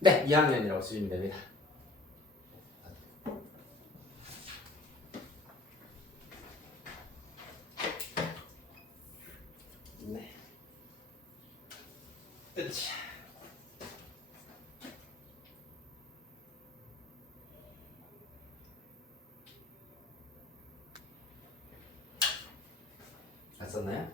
네, 2학년이라고 쓰시면 됩니다. 네. 으쌰. 다 썼나요?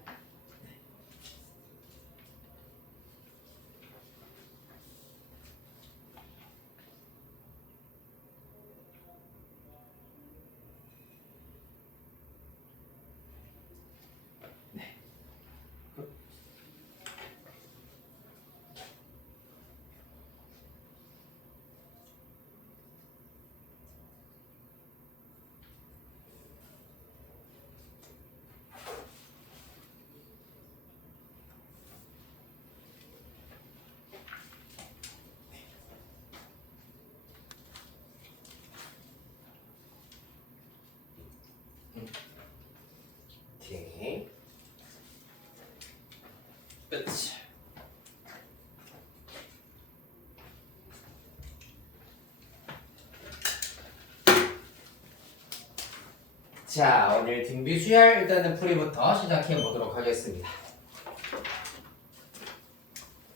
오케이. 으쌰. 자, 오늘 등비 수열 일단은 풀이부터 시작해 보도록 하겠습니다.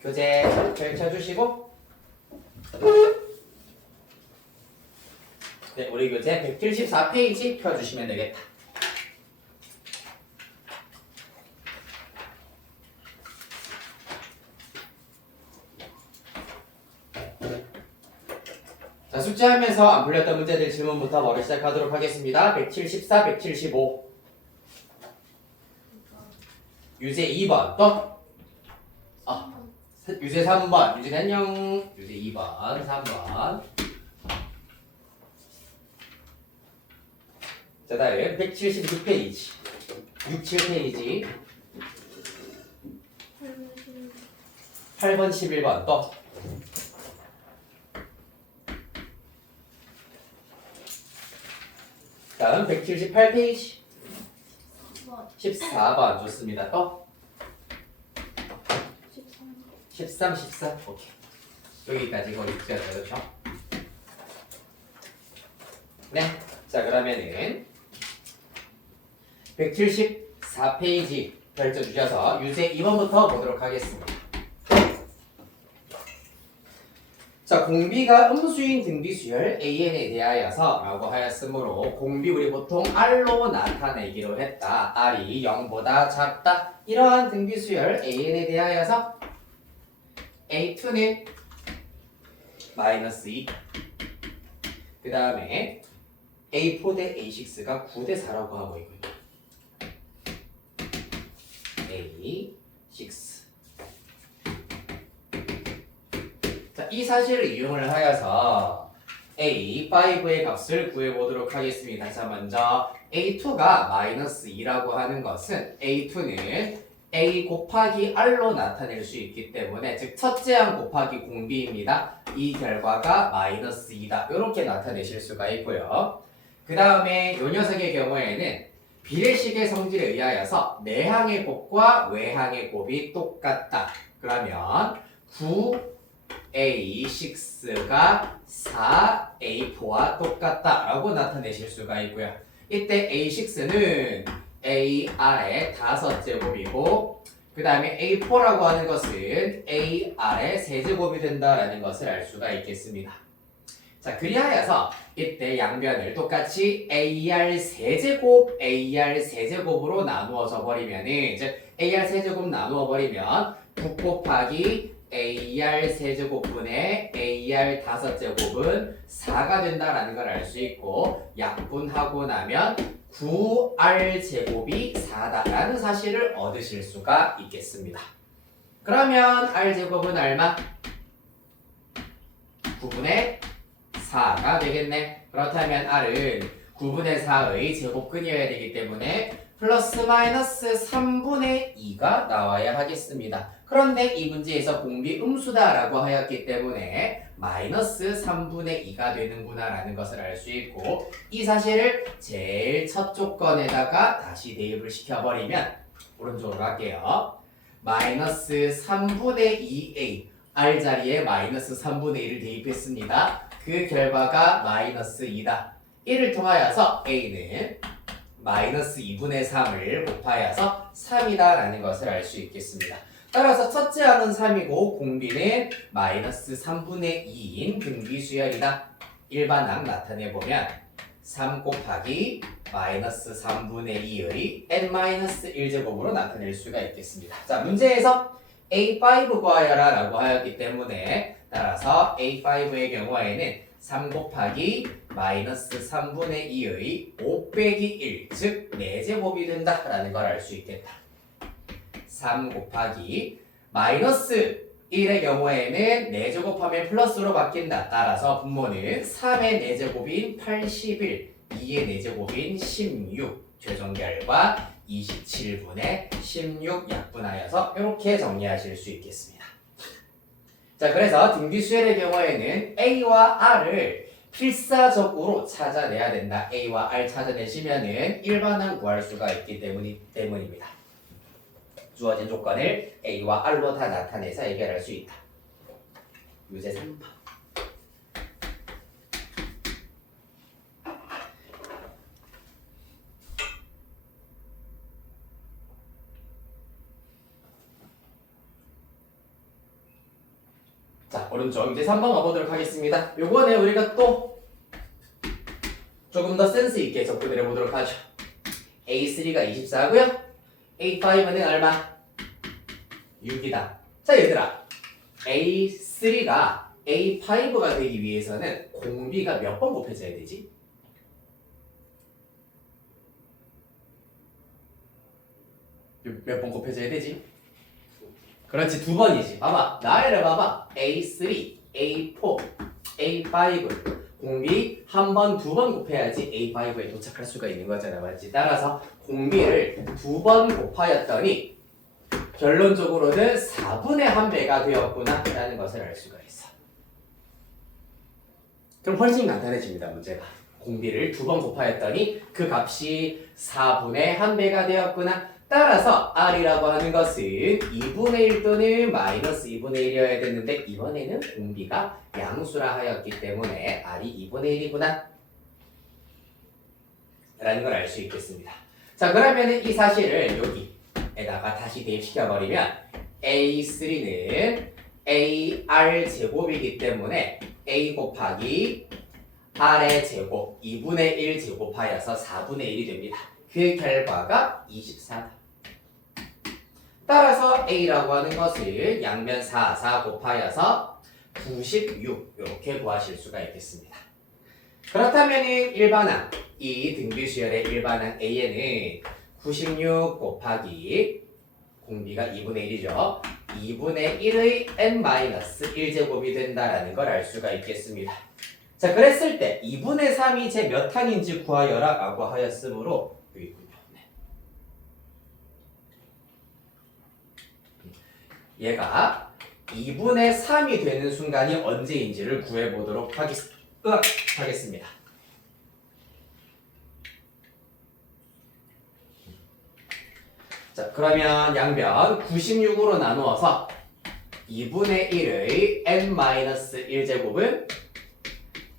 교재 펼쳐주시고, 네, 우리 교재 174페이지 펴주시면 되겠다. 자, 숙제하면서 안 풀렸던 문제들 질문부터 바로 시작하도록 하겠습니다. 174, 175 유제 2번 또 유제 3번 유제 안녕 유제 2번 3번 자, 다음 176페이지 67페이지 8번 11번 또 다음 178페이지 14번 좋습니다. 또 13, 14 오케이. 여기까지 거의 숙제였죠, 그렇죠? 네, 자 그러면은 174페이지 펼쳐 주셔서 유제 2번부터 보도록 하겠습니다. 자, 공비가 음수인 등비수열 AN에 대하여서 라고 하였으므로 공비 우리 보통 R로 나타내기로 했다. R이 0보다 작다. 이러한 등비수열 AN에 대하여서 A2는 마이너스 2. 그 다음에 A4 대 A6가 9 대 4라고 하고 있고요. A6. 자, 이 사실을 이용을 하여서 A5의 값을 구해보도록 하겠습니다. 자, 먼저 A2가 마이너스 2라고 하는 것은 A2는 A 곱하기 R로 나타낼 수 있기 때문에 즉 첫째 항 곱하기 공비입니다. 이 결과가 마이너스 2다. 이렇게 나타내실 수가 있고요. 그 다음에 이 녀석의 경우에는 비례식의 성질에 의하여서 내항의 곱과 외항의 곱이 똑같다. 그러면 9A6가 4A4와 똑같다라고 나타내실 수가 있고요. 이때 A6는 AR의 5제곱이고 그 다음에 A4라고 하는 것은 AR의 세제곱이 된다라는 것을 알 수가 있겠습니다. 자, 그리하여서 이때 양변을 똑같이 AR 세제곱으로 나누어져 버리면은 즉 AR 세제곱 나누어 버리면 9 곱하기 AR 세제곱분의 AR 5제곱은 4가 된다라는 걸 알 수 있고 약분하고 나면 9R 제곱이 4다라는 사실을 얻으실 수가 있겠습니다. 그러면 R 제곱은 얼마? 9분의 4가 되겠네. 그렇다면 R은 9분의 4의 제곱근이어야 되기 때문에 플러스 마이너스 3분의 2가 나와야 하겠습니다. 그런데 이 문제에서 공비 음수다라고 하였기 때문에 마이너스 3분의 2가 되는구나 라는 것을 알 수 있고 이 사실을 제일 첫 조건에다가 다시 대입을 시켜버리면 오른쪽으로 갈게요. 마이너스 3분의 2a R 자리에 마이너스 3분의 1을 대입했습니다. 그 결과가 마이너스 2다. 이를 통하여서 A는 마이너스 2분의 3을 곱하여서 3이다 라는 것을 알 수 있겠습니다. 따라서 첫째 항은 3이고 공비는 마이너스 3분의 2인 등비수열이다. 일반항 나타내보면 3 곱하기 마이너스 3분의 2의 n-1제곱으로 나타낼 수가 있겠습니다. 자, 문제에서 A5 구하여라 라고 하였기 때문에 따라서 A5의 경우에는 3 곱하기 마이너스 3분의 2의 5 빼기 1, 즉 4제곱이 된다라는 걸 알 수 있겠다. 3 곱하기 마이너스 1의 경우에는 4제곱하면 플러스로 바뀐다. 따라서 분모는 3의 4제곱인 81, 2의 4제곱인 16, 최종 결과 27분의 16 약분하여서 이렇게 정리하실 수 있겠습니다. 자, 그래서 등비수열의 경우에는 A와 R을 필사적으로 찾아내야 된다. A와 R 찾아내시면은 일반항 구할 수가 있기 때문입니다. 주어진 조건을 A와 R로 다 나타내서 해결할 수 있다. 유제 3번. 자, 오른쪽 이제 3번 가보도록 하겠습니다. 요번에 우리가 또 조금 더 센스 있게 접근을 해보도록 하죠. A3가 24고요. A5는 얼마? 6이다. 자, 얘들아, A3가 A5가 되기 위해서는 공비가 몇 번 곱해져야 되지? 몇 번 곱해져야 되지? 그렇지, 2번이지. 봐봐, 나를 봐봐. A3, A4, A5 공비 한 번, 2번 곱해야지 A5에 도착할 수가 있는 거잖아, 맞지? 따라서 공비를 2번 곱하였더니 결론적으로는 4분의 1배가 되었구나 라는 것을 알 수가 있어. 그럼 훨씬 간단해집니다, 문제가. 공비를 2번 곱하였더니 그 값이 4분의 1배가 되었구나. 따라서 R이라고 하는 것은 2분의 1 또는 마이너스 2분의 1이어야 됐는데 이번에는 공비가 양수라 하였기 때문에 R이 2분의 1이구나 라는 걸 알 수 있겠습니다. 자, 그러면 이 사실을 여기에다가 다시 대입시켜버리면 A3는 AR 제곱이기 때문에 A 곱하기 R의 제곱 2분의 1 제곱하여서 4분의 1이 됩니다. 그 결과가 24다. 따라서 A라고 하는 것을 양면 4 곱하여서 96 이렇게 구하실 수가 있겠습니다. 그렇다면 일반항, 이 등비수열의 일반항 A에는 96 곱하기 공비가 2분의 1이죠. 2분의 1의 n-1제곱이 된다라는 걸 알 수가 있겠습니다. 자, 그랬을 때 2분의 3이 제 몇 항인지 구하여라 라고 하였으므로 여기 있군요. 얘가 2분의 3이 되는 순간이 언제인지를 구해보도록 하겠습니다. 자, 그러면 양변 96으로 나누어서 2분의 1의 n-1제곱은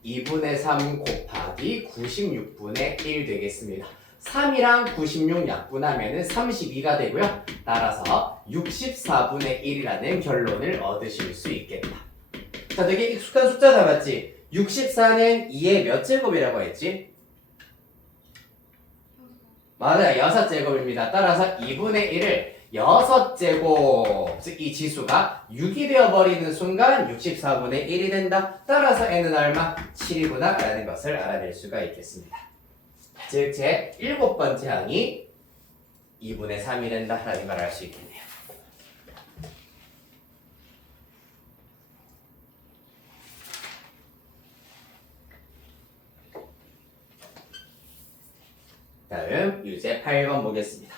2분의 3 곱하기 96분의 1 되겠습니다. 3이랑 96 약분하면 32가 되고요. 따라서 64분의 1이라는 결론을 얻으실 수 있겠다. 자, 되게 익숙한 숫자다, 맞지? 64는 2의 몇 제곱이라고 했지? 맞아요. 6제곱입니다. 따라서 2분의 1을 6제곱, 즉 이 지수가 6이 되어버리는 순간 64분의 1이 된다. 따라서 n은 얼마? 7이구나 라는 것을 알아낼 수가 있겠습니다. 즉 제 7번째 항이 2분의 3이 된다 라는 걸 알 수 있겠네요. 다음 유제 8번 보겠습니다.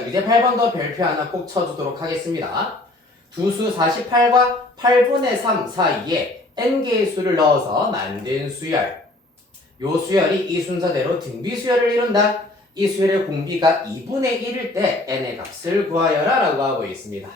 자, 유제 8번도 별표 하나 꼭 쳐주도록 하겠습니다. 두 수 48과 8분의 3 사이에 n개의 수를 넣어서 만든 수열. 요 수열이 이 순서대로 등비 수열을 이룬다. 이 수열의 공비가 2분의 1일 때 n의 값을 구하여라 라고 하고 있습니다.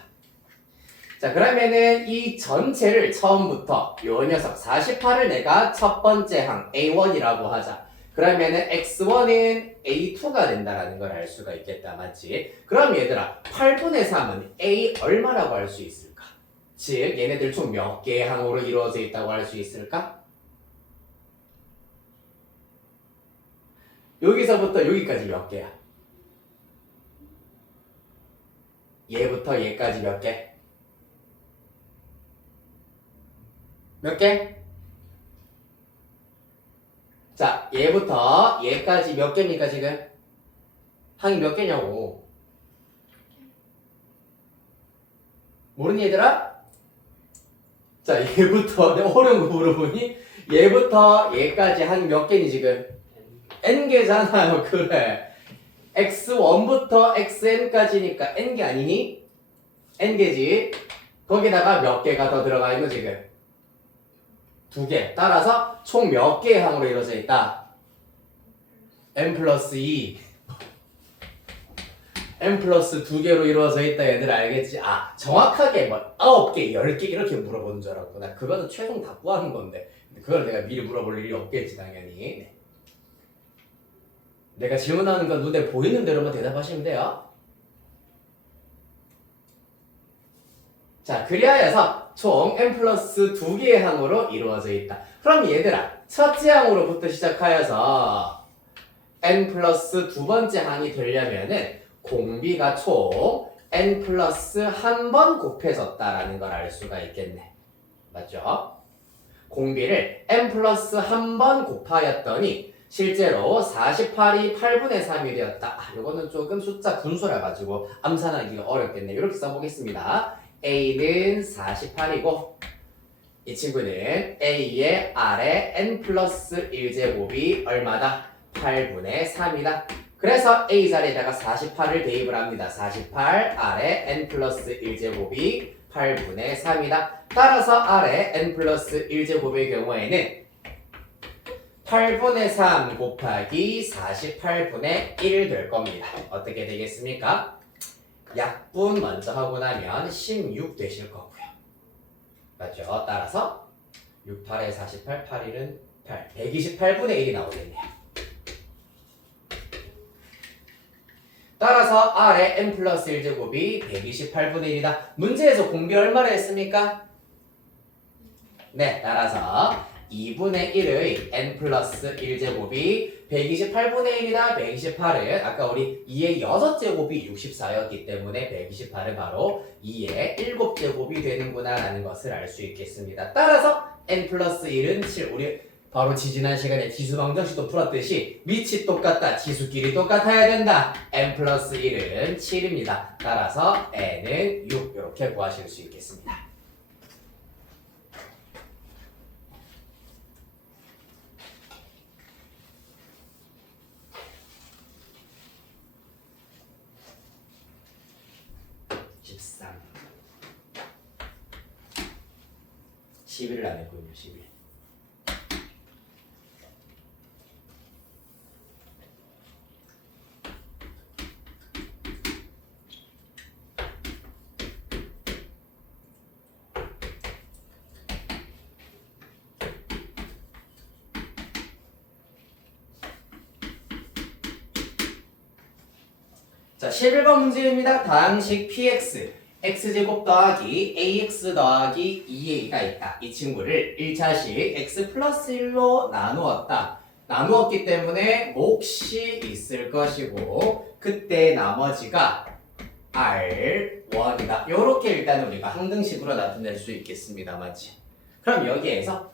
자, 그러면은 이 전체를 처음부터 요 녀석 48을 내가 첫 번째 항 A1이라고 하자. 그러면은 X1은 A2가 된다라는 걸 알 수가 있겠다. 맞지? 그럼 얘들아 8분의 3은 A 얼마라고 할 수 있을까? 즉 얘네들 총 몇 개의 항으로 이루어져 있다고 할 수 있을까? 여기서부터 여기까지 몇 개야? 얘부터 얘까지 몇 개? 몇 개? 자, 얘부터 얘까지 몇 개입니까 지금? 항이 몇 개냐고. 모르니 얘들아? 자, 얘부터 내가 어려운 거 물어보니 얘부터 얘까지 항이 몇 개니 지금? n개잖아요. 그래. x1부터 xn까지니까 n개 아니니? n개지. 거기다가 몇 개가 더 들어가 있는 지금? 2개. 따라서 총 몇 개의 항으로 이루어져 있다? n 플러스 2. n 플러스 2개로 이루어져 있다. 얘들 알겠지? 아, 정확하게 뭐 9개, 10개 이렇게 물어보는 줄 알았구나. 그거는 최종 다 구하는 건데. 그걸 내가 미리 물어볼 일이 없겠지 당연히. 네. 내가 질문하는 건 눈에 보이는 대로만 대답하시면 돼요. 자, 그리하여서 총 n 플러스 2개의 항으로 이루어져 있다. 그럼 얘들아, 첫째 항으로부터 시작하여서 n 플러스 두 번째 항이 되려면은 공비가 총 n 플러스 1번 곱해졌다라는 걸 알 수가 있겠네. 맞죠? 공비를 n 플러스 1번 곱하였더니 실제로 48이 8분의 3이 되었다. 요거는 조금 숫자 분수라 가지고 암산하기가 어렵겠네요. 이렇게 써보겠습니다. A는 48이고 이 친구는 A의 아래 n 플러스 1제곱이 얼마다? 8분의 3이다. 그래서 A 자리에다가 48을 대입을 합니다. 48 아래 n 플러스 1제곱이 8분의 3이다. 따라서 아래 n 플러스 1제곱의 경우에는 8분의 3 곱하기 48분의 1 될 겁니다. 어떻게 되겠습니까? 약분 먼저 하고 나면 16 되실 거고요. 맞죠? 따라서 6, 8에 48, 8, 1은 8. 128분의 1이 나오겠네요. 따라서 R의 n 플러스 1제곱이 128분의 1이다. 문제에서 공비 얼마를 했습니까? 네, 따라서 2분의 1의 n 플러스 1제곱이 128분의 1이다. 128은 아까 우리 2의 6제곱이 64였기 때문에 128은 바로 2의 7제곱이 되는구나 라는 것을 알 수 있겠습니다. 따라서 n 플러스 1은 7. 우리 바로 지지난 시간에 지수방정식도 풀었듯이 밑이 똑같다. 지수끼리 똑같아야 된다. n 플러스 1은 7입니다. 따라서 n은 6 이렇게 구하실 수 있겠습니다. (13) 11을 안 했군요. 11. 자, 11번 문제입니다. 다항식 px x제곱 더하기 ax 더하기 2a가 있다. 이 친구를 1차식 x 플러스 1로 나누었다. 나누었기 때문에 몫이 있을 것이고 그때 나머지가 R1이다. 요렇게 일단 우리가 항등식으로 나타낼 수 있겠습니다. 맞지? 그럼 여기에서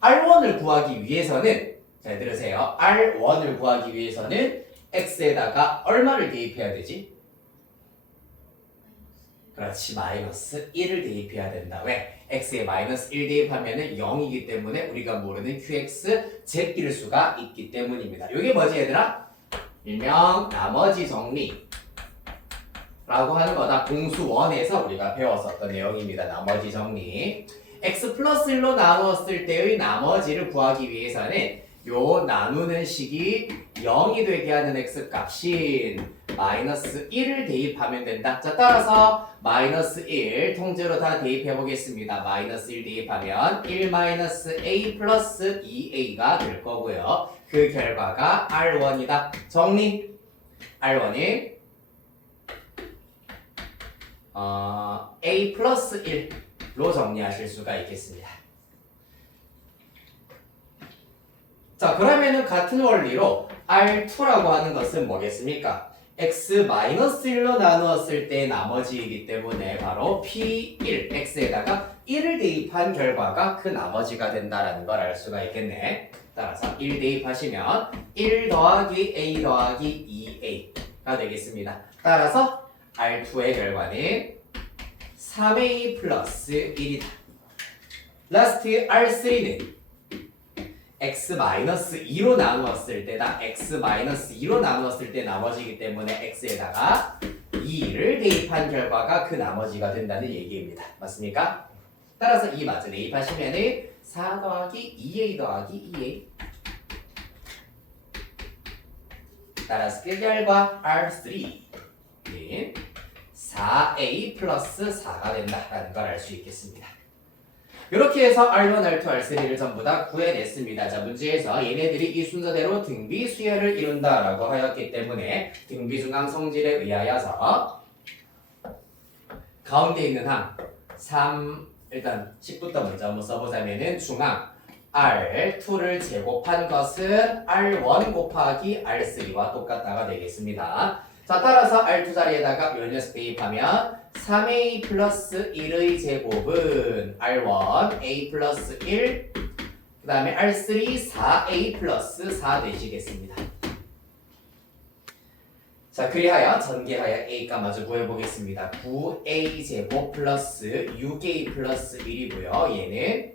R1을 구하기 위해서는 잘 들으세요. R1을 구하기 위해서는 x에다가 얼마를 대입해야 되지? 그렇지, 마이너스 1을 대입해야 된다. 왜? x에 마이너스 1 대입하면은 0이기 때문에 우리가 모르는 qx 제낄 수가 있기 때문입니다. 이게 뭐지 얘들아? 일명 나머지 정리. 라고 하는 거다. 공수 1에서 우리가 배웠었던 내용입니다. 나머지 정리. x 플러스 1로 나누었을 때의 나머지를 구하기 위해서는 요 나누는 식이 0이 되게 하는 x 값인 마이너스 1을 대입하면 된다. 자, 따라서 마이너스 1 통째로 다 대입해 보겠습니다. 마이너스 1 대입하면 1 마이너스 a 플러스 2a가 될 거고요. 그 결과가 R1이다. 정리. R1이 a 플러스 1로 정리하실 수가 있겠습니다. 자, 그러면은 같은 원리로 R2라고 하는 것은 뭐겠습니까? x-1로 나누었을 때 나머지이기 때문에 바로 P1, x에다가 1을 대입한 결과가 그 나머지가 된다라는 걸 알 수가 있겠네. 따라서 1 대입하시면 1 더하기 a 더하기 2a가 되겠습니다. 따라서 R2의 결과는 3a 플러스 1이다. 라스트 R3는 x-2로 나누었을 때다. x-2로 나누었을 때 나머지이기 때문에 x에다가 2를 대입한 결과가 그 나머지가 된다는 얘기입니다. 맞습니까? 따라서 이 마저 대입하시면은 4 더하기 2a 더하기 2a. 따라서 그 결과 R3는 4a 플러스 4가 된다라는 걸 알 수 있겠습니다. 이렇게 해서 R1, R2, R3를 전부 다 구해냈습니다. 자, 문제에서 얘네들이 이 순서대로 등비 수열을 이룬다라고 하였기 때문에 등비 중앙 성질에 의하여서 가운데 있는 항 3, 일단 10부터 먼저 한번 써보자면은 중항 R2를 제곱한 것은 R1 곱하기 R3와 똑같다가 되겠습니다. 자, 따라서 R2 자리에다가 요 녀석 대입하면 3a 플러스 1의 제곱은 R1 a 플러스 1, 그 다음에 R3 4a 플러스 4 되시겠습니다. 자, 그리하여 전개하여 a값 마저 구해보겠습니다. 9a 제곱 플러스 6a 플러스 1이고요. 얘는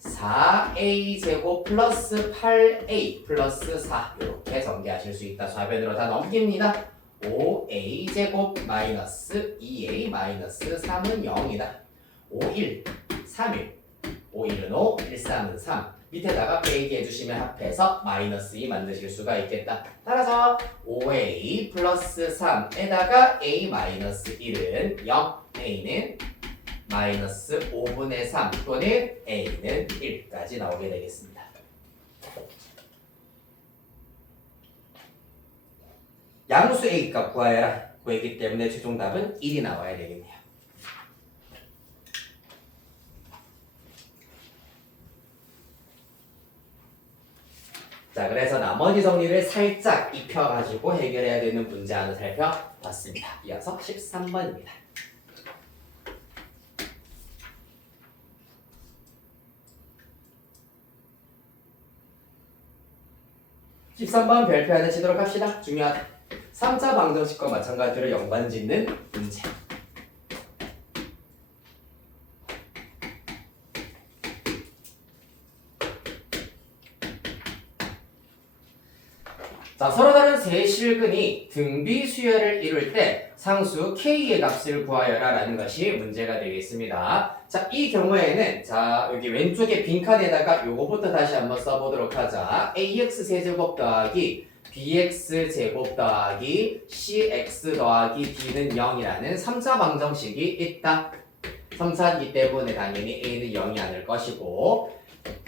4a 제곱 플러스 8a 플러스 4 이렇게 전개하실 수 있다. 좌변으로 다 넘깁니다. 5a 제곱 마이너스 2a 마이너스 3은 0이다. 5, 1, 3, 1. 5, 1은 5, 1, 3은 3. 밑에다가 빼기 해주시면 합해서 마이너스 2 만드실 수가 있겠다. 따라서 5a 플러스 3에다가 a 마이너스 1은 0. a는 마이너스 5분의 3 또는 a는 1까지 나오게 되겠습니다. 양수 a 값 구하여라 구했기 때문에 최종 답은 1이 나와야 되겠네요. 자, 그래서 나머지 정리를 살짝 입혀가지고 해결해야 되는 문제 하나 살펴봤습니다. 이어서 13번입니다. 13번 별표 하나 치도록 합시다. 중요하다. 3차 방정식과 마찬가지로 연관 짓는 문제. 자, 서로 다른 세 실근이 등비 수열을 이룰 때 상수 k의 값을 구하여라 라는 것이 문제가 되겠습니다. 자, 이 경우에는 자, 여기 왼쪽에 빈칸에다가 요거부터 다시 한번 써보도록 하자. ax 세제곱 더하기 bx 제곱 더하기 cx 더하기 b는 0이라는 3차 방정식이 있다. 3차이기 때문에 당연히 a는 0이 아닐 것이고,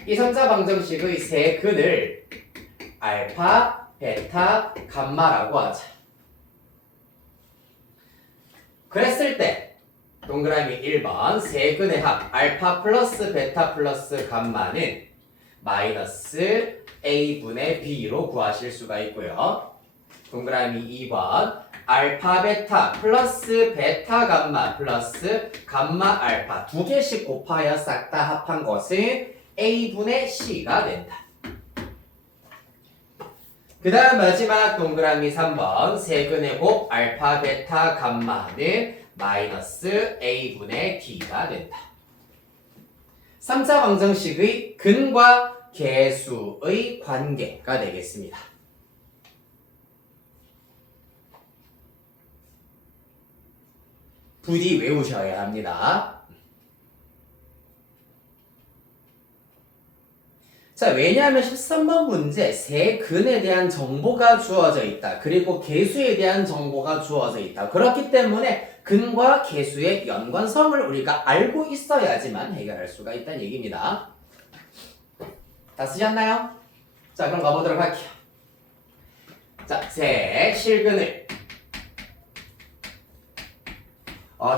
이 3차 방정식의 세 근을 알파, 베타, 감마라고 하자. 그랬을 때 동그라미 1번 세근의 합 알파 플러스 베타 플러스 감마는 마이너스 a분의 b로 구하실 수가 있고요. 동그라미 2번 알파 베타 플러스 베타 감마 플러스 감마 알파 두 개씩 곱하여 싹 다 합한 것은 a분의 c가 된다. 그 다음 마지막 동그라미 3번 세근의 곱 알파 베타 감마는 마이너스 a분의 d가 된다. 3차 방정식의 근과 계수의 관계가 되겠습니다. 부디 외우셔야 합니다. 자, 왜냐하면 13번 문제 세근에 대한 정보가 주어져 있다. 그리고 개수에 대한 정보가 주어져 있다. 그렇기 때문에 근과 개수의 연관성을 우리가 알고 있어야지만 해결할 수가 있다는 얘기입니다. 다 쓰셨나요? 자, 그럼 가보도록 할게요. 자, 세 실근을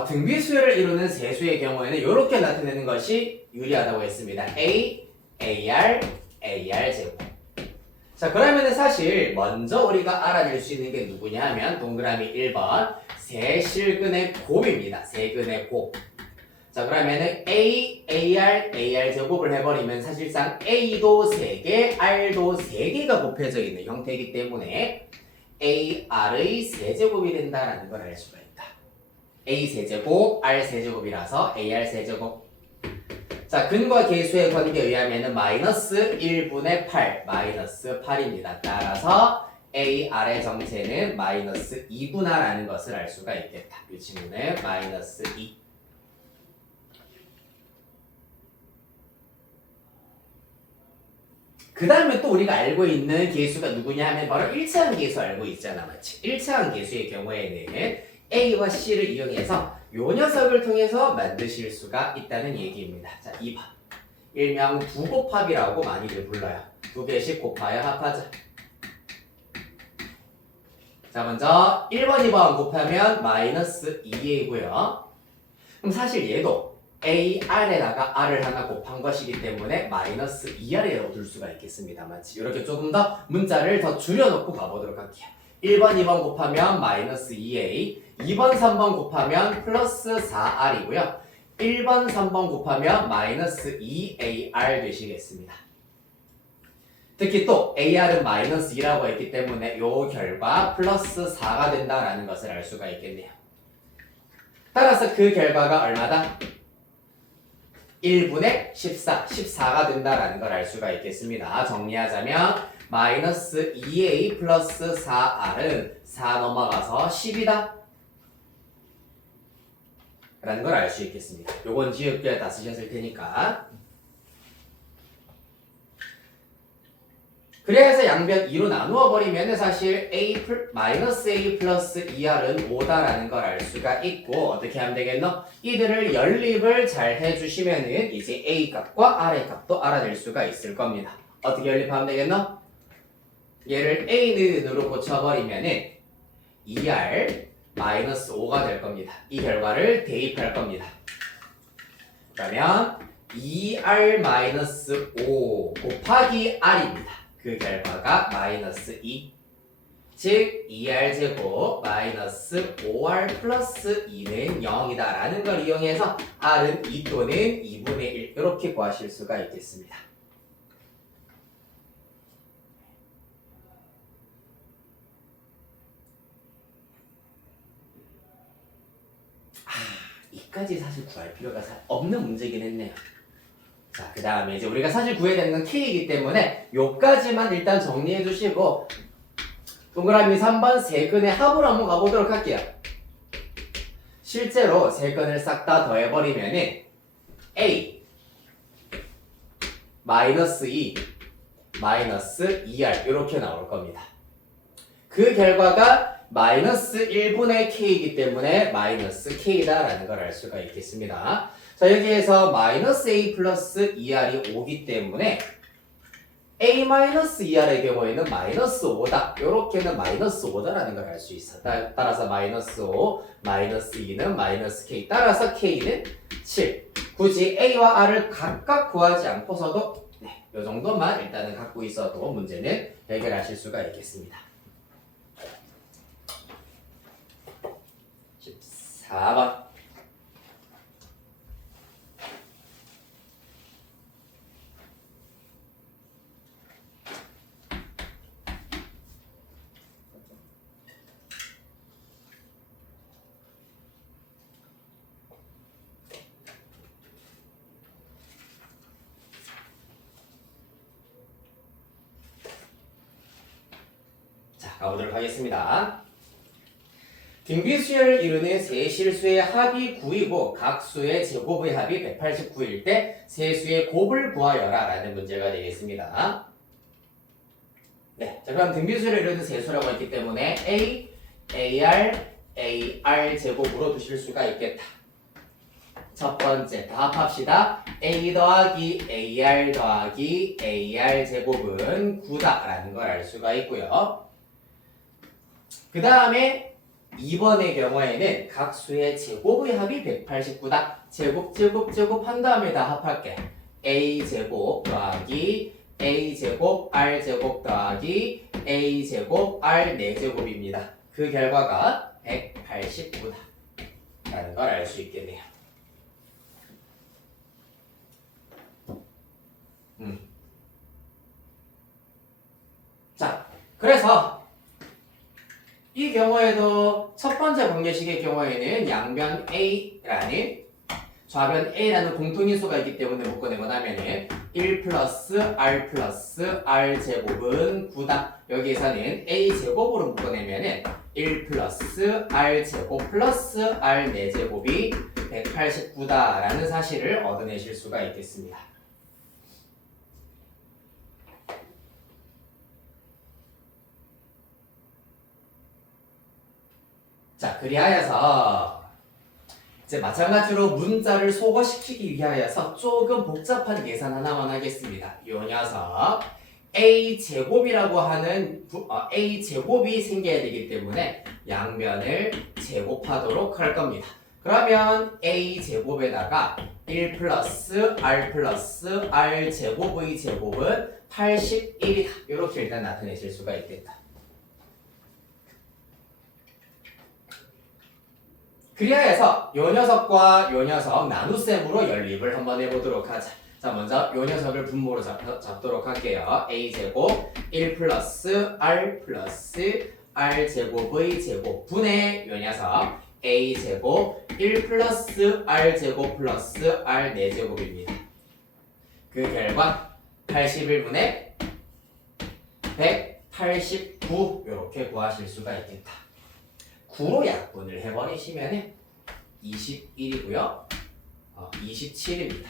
등비수열을 이루는 세수의 경우에는 이렇게 나타내는 것이 유리하다고 했습니다. A, AR, AR 제곱. 자, 그러면은 사실 먼저 우리가 알아낼 수 있는 게 누구냐 하면 동그라미 1번 세실근의 곱입니다. 세근의 곱. 자, 그러면은 A, AR, AR 제곱을 해버리면 사실상 A도 3개, R도 3개가 곱해져 있는 형태이기 때문에 AR의 세제곱이 된다라는 걸 알 수가 있다. A 세제곱, R 세제곱이라서 AR 세제곱. 자, 근과 개수의 관계에 의하면 마이너스 1분의 8, 마이너스 8입니다. 따라서 AR의 정체는 마이너스 2구나라는 것을 알 수가 있겠다. 이 친구는 마이너스 2. 그 다음에 또 우리가 알고 있는 계수가 누구냐 하면 바로 1차항 계수 알고 있잖아, 맞지? 1차항 계수의 경우에는 A와 C를 이용해서 요 녀석을 통해서 만드실 수가 있다는 얘기입니다. 자, 2번. 일명 부곱합이라고 많이들 불러요. 두 개씩 곱하여 합하자. 자, 먼저 1번, 2번 곱하면 마이너스 2a고요. 그럼 사실 얘도 AR에다가 R을 하나 곱한 것이기 때문에 마이너스 2R이라고 둘 수가 있겠습니다. 맞지? 이렇게 조금 더 문자를 더 줄여놓고 가보도록 할게요. 1번, 2번 곱하면 마이너스 2A, 2번, 3번 곱하면 플러스 4R이고요. 1번, 3번 곱하면 마이너스 2AR 되시겠습니다. 특히 또 AR은 마이너스 2라고 했기 때문에 요 결과 플러스 4가 된다라는 것을 알 수가 있겠네요. 따라서 그 결과가 얼마다? 1분의 14, 14가 된다라는 걸 알 수가 있겠습니다. 정리하자면 마이너스 2a 플러스 4r은 4 넘어가서 10이다 라는 걸 알 수 있겠습니다. 요건 지읒별 다 쓰셨을 테니까. 그래서 양변 2로 나누어 버리면 사실 마이너스 a 플러스 2r은 5다라는 걸 알 수가 있고, 어떻게 하면 되겠노? 이들을 연립을 잘 해주시면은 이제 a 값과 r의 값도 알아낼 수가 있을 겁니다. 어떻게 연립하면 되겠노? 얘를 a는으로 고쳐버리면은 2r 마이너스 5가 될 겁니다. 이 결과를 대입할 겁니다. 그러면 2r 마이너스 5 곱하기 r입니다. 그 결과가 마이너스 2, 즉 2r제곱 마이너스 5r 플러스 2는 0이다 라는 걸 이용해서 r은 2 또는 2분의 1 이렇게 구하실 수가 있겠습니다. 이까지 사실 구할 필요가 없는 문제긴 했네요. 자, 그 다음에 이제 우리가 사실 구해야 되는 건 K이기 때문에 요까지만 일단 정리해 주시고 동그라미 3번 세근의 합으로 한번 가보도록 할게요. 실제로 세근을 싹 다 더해버리면은 A 마이너스 2 마이너스 2R 이렇게 나올 겁니다. 그 결과가 마이너스 1분의 K이기 때문에 마이너스 K다 라는 걸 알 수가 있겠습니다. 자, 여기에서 마이너스 A 플러스 2R이 5기 때문에 A 마이너스 2R의 경우에는 마이너스 5다. 요렇게는 마이너스 5다라는 걸 알 수 있어. 따라서 마이너스 5, 마이너스 2는 마이너스 K. 따라서 K는 7. 굳이 A와 R을 각각 구하지 않고서도 요 정도만 일단은 갖고 있어도 문제는 해결하실 수가 있겠습니다. 14번. 자, 가보도록 하겠습니다. 등비수열을 이루는 세 실수의 합이 9이고 각 수의 제곱의 합이 189일 때 세 수의 곱을 구하여라 라는 문제가 되겠습니다. 네, 자 그럼 등비수열을 이루는 세 수라고 했기 때문에 A, AR, AR 제곱으로 두실 수가 있겠다. 첫 번째 다 합합시다. A 더하기 AR 더하기 AR 제곱은 9다 라는 걸 알 수가 있고요. 그 다음에 2번의 경우에는 각 수의 제곱의 합이 189다. 제곱 한 다음에 다 합할게. A제곱 더하기 A제곱 R제곱 더하기 A제곱 R 4제곱입니다. 그 결과가 189다 라는 걸 알 수 있겠네요. 자, 그래서 이 경우에도 첫 번째 관계식의 경우에는 양변 A라는 좌변 A라는 공통인수가 있기 때문에 묶어내고 나면은 1 플러스 R 제곱은 9다. 여기에서는 A 제곱으로 묶어내면은 1 플러스 R 제곱 플러스 R 4제곱이 189다라는 사실을 얻어내실 수가 있겠습니다. 자, 그리하여서 이제 마찬가지로 문자를 소거시키기 위하여서 조금 복잡한 계산 하나만 하겠습니다. 이 녀석 A 제곱이라고 하는 A 제곱이 생겨야 되기 때문에 양변을 제곱하도록 할 겁니다. 그러면 A 제곱에다가 1 플러스 R 제곱의 제곱은 81이다. 이렇게 일단 나타내실 수가 있겠다. 그리하여서 요 녀석과 요 녀석 나눗셈으로 연립을 한번 해보도록 하자. 자, 먼저 요 녀석을 분모로 잡도록 할게요. A제곱 1 플러스 R 제곱의 제곱 분의 요 녀석 A제곱 1 플러스 R제곱 플러스 R 4제곱입니다. 그 결과 81분의 189 이렇게 구하실 수가 있겠다. 9로 약분을 해버리시면 21이고요. 27입니다.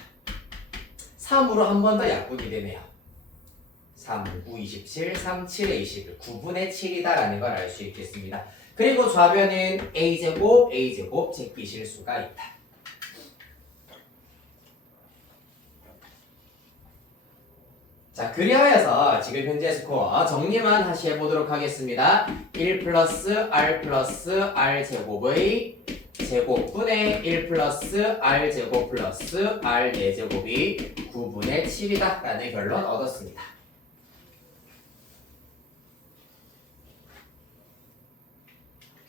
3으로 한 번 더 약분이 되네요. 3, 9, 27, 3, 7에 21, 9분의 7이다 라는 걸 알 수 있겠습니다. 그리고 좌변은 A제곱 제끼실 수가 있다. 자, 그리하여서 지금 현재 스코어 정리만 다시 해보도록 하겠습니다. 1 플러스 R 제곱의 제곱분의 1 플러스 R 제곱 플러스 R 4제곱이 9분의 7이다 라는 결론 얻었습니다.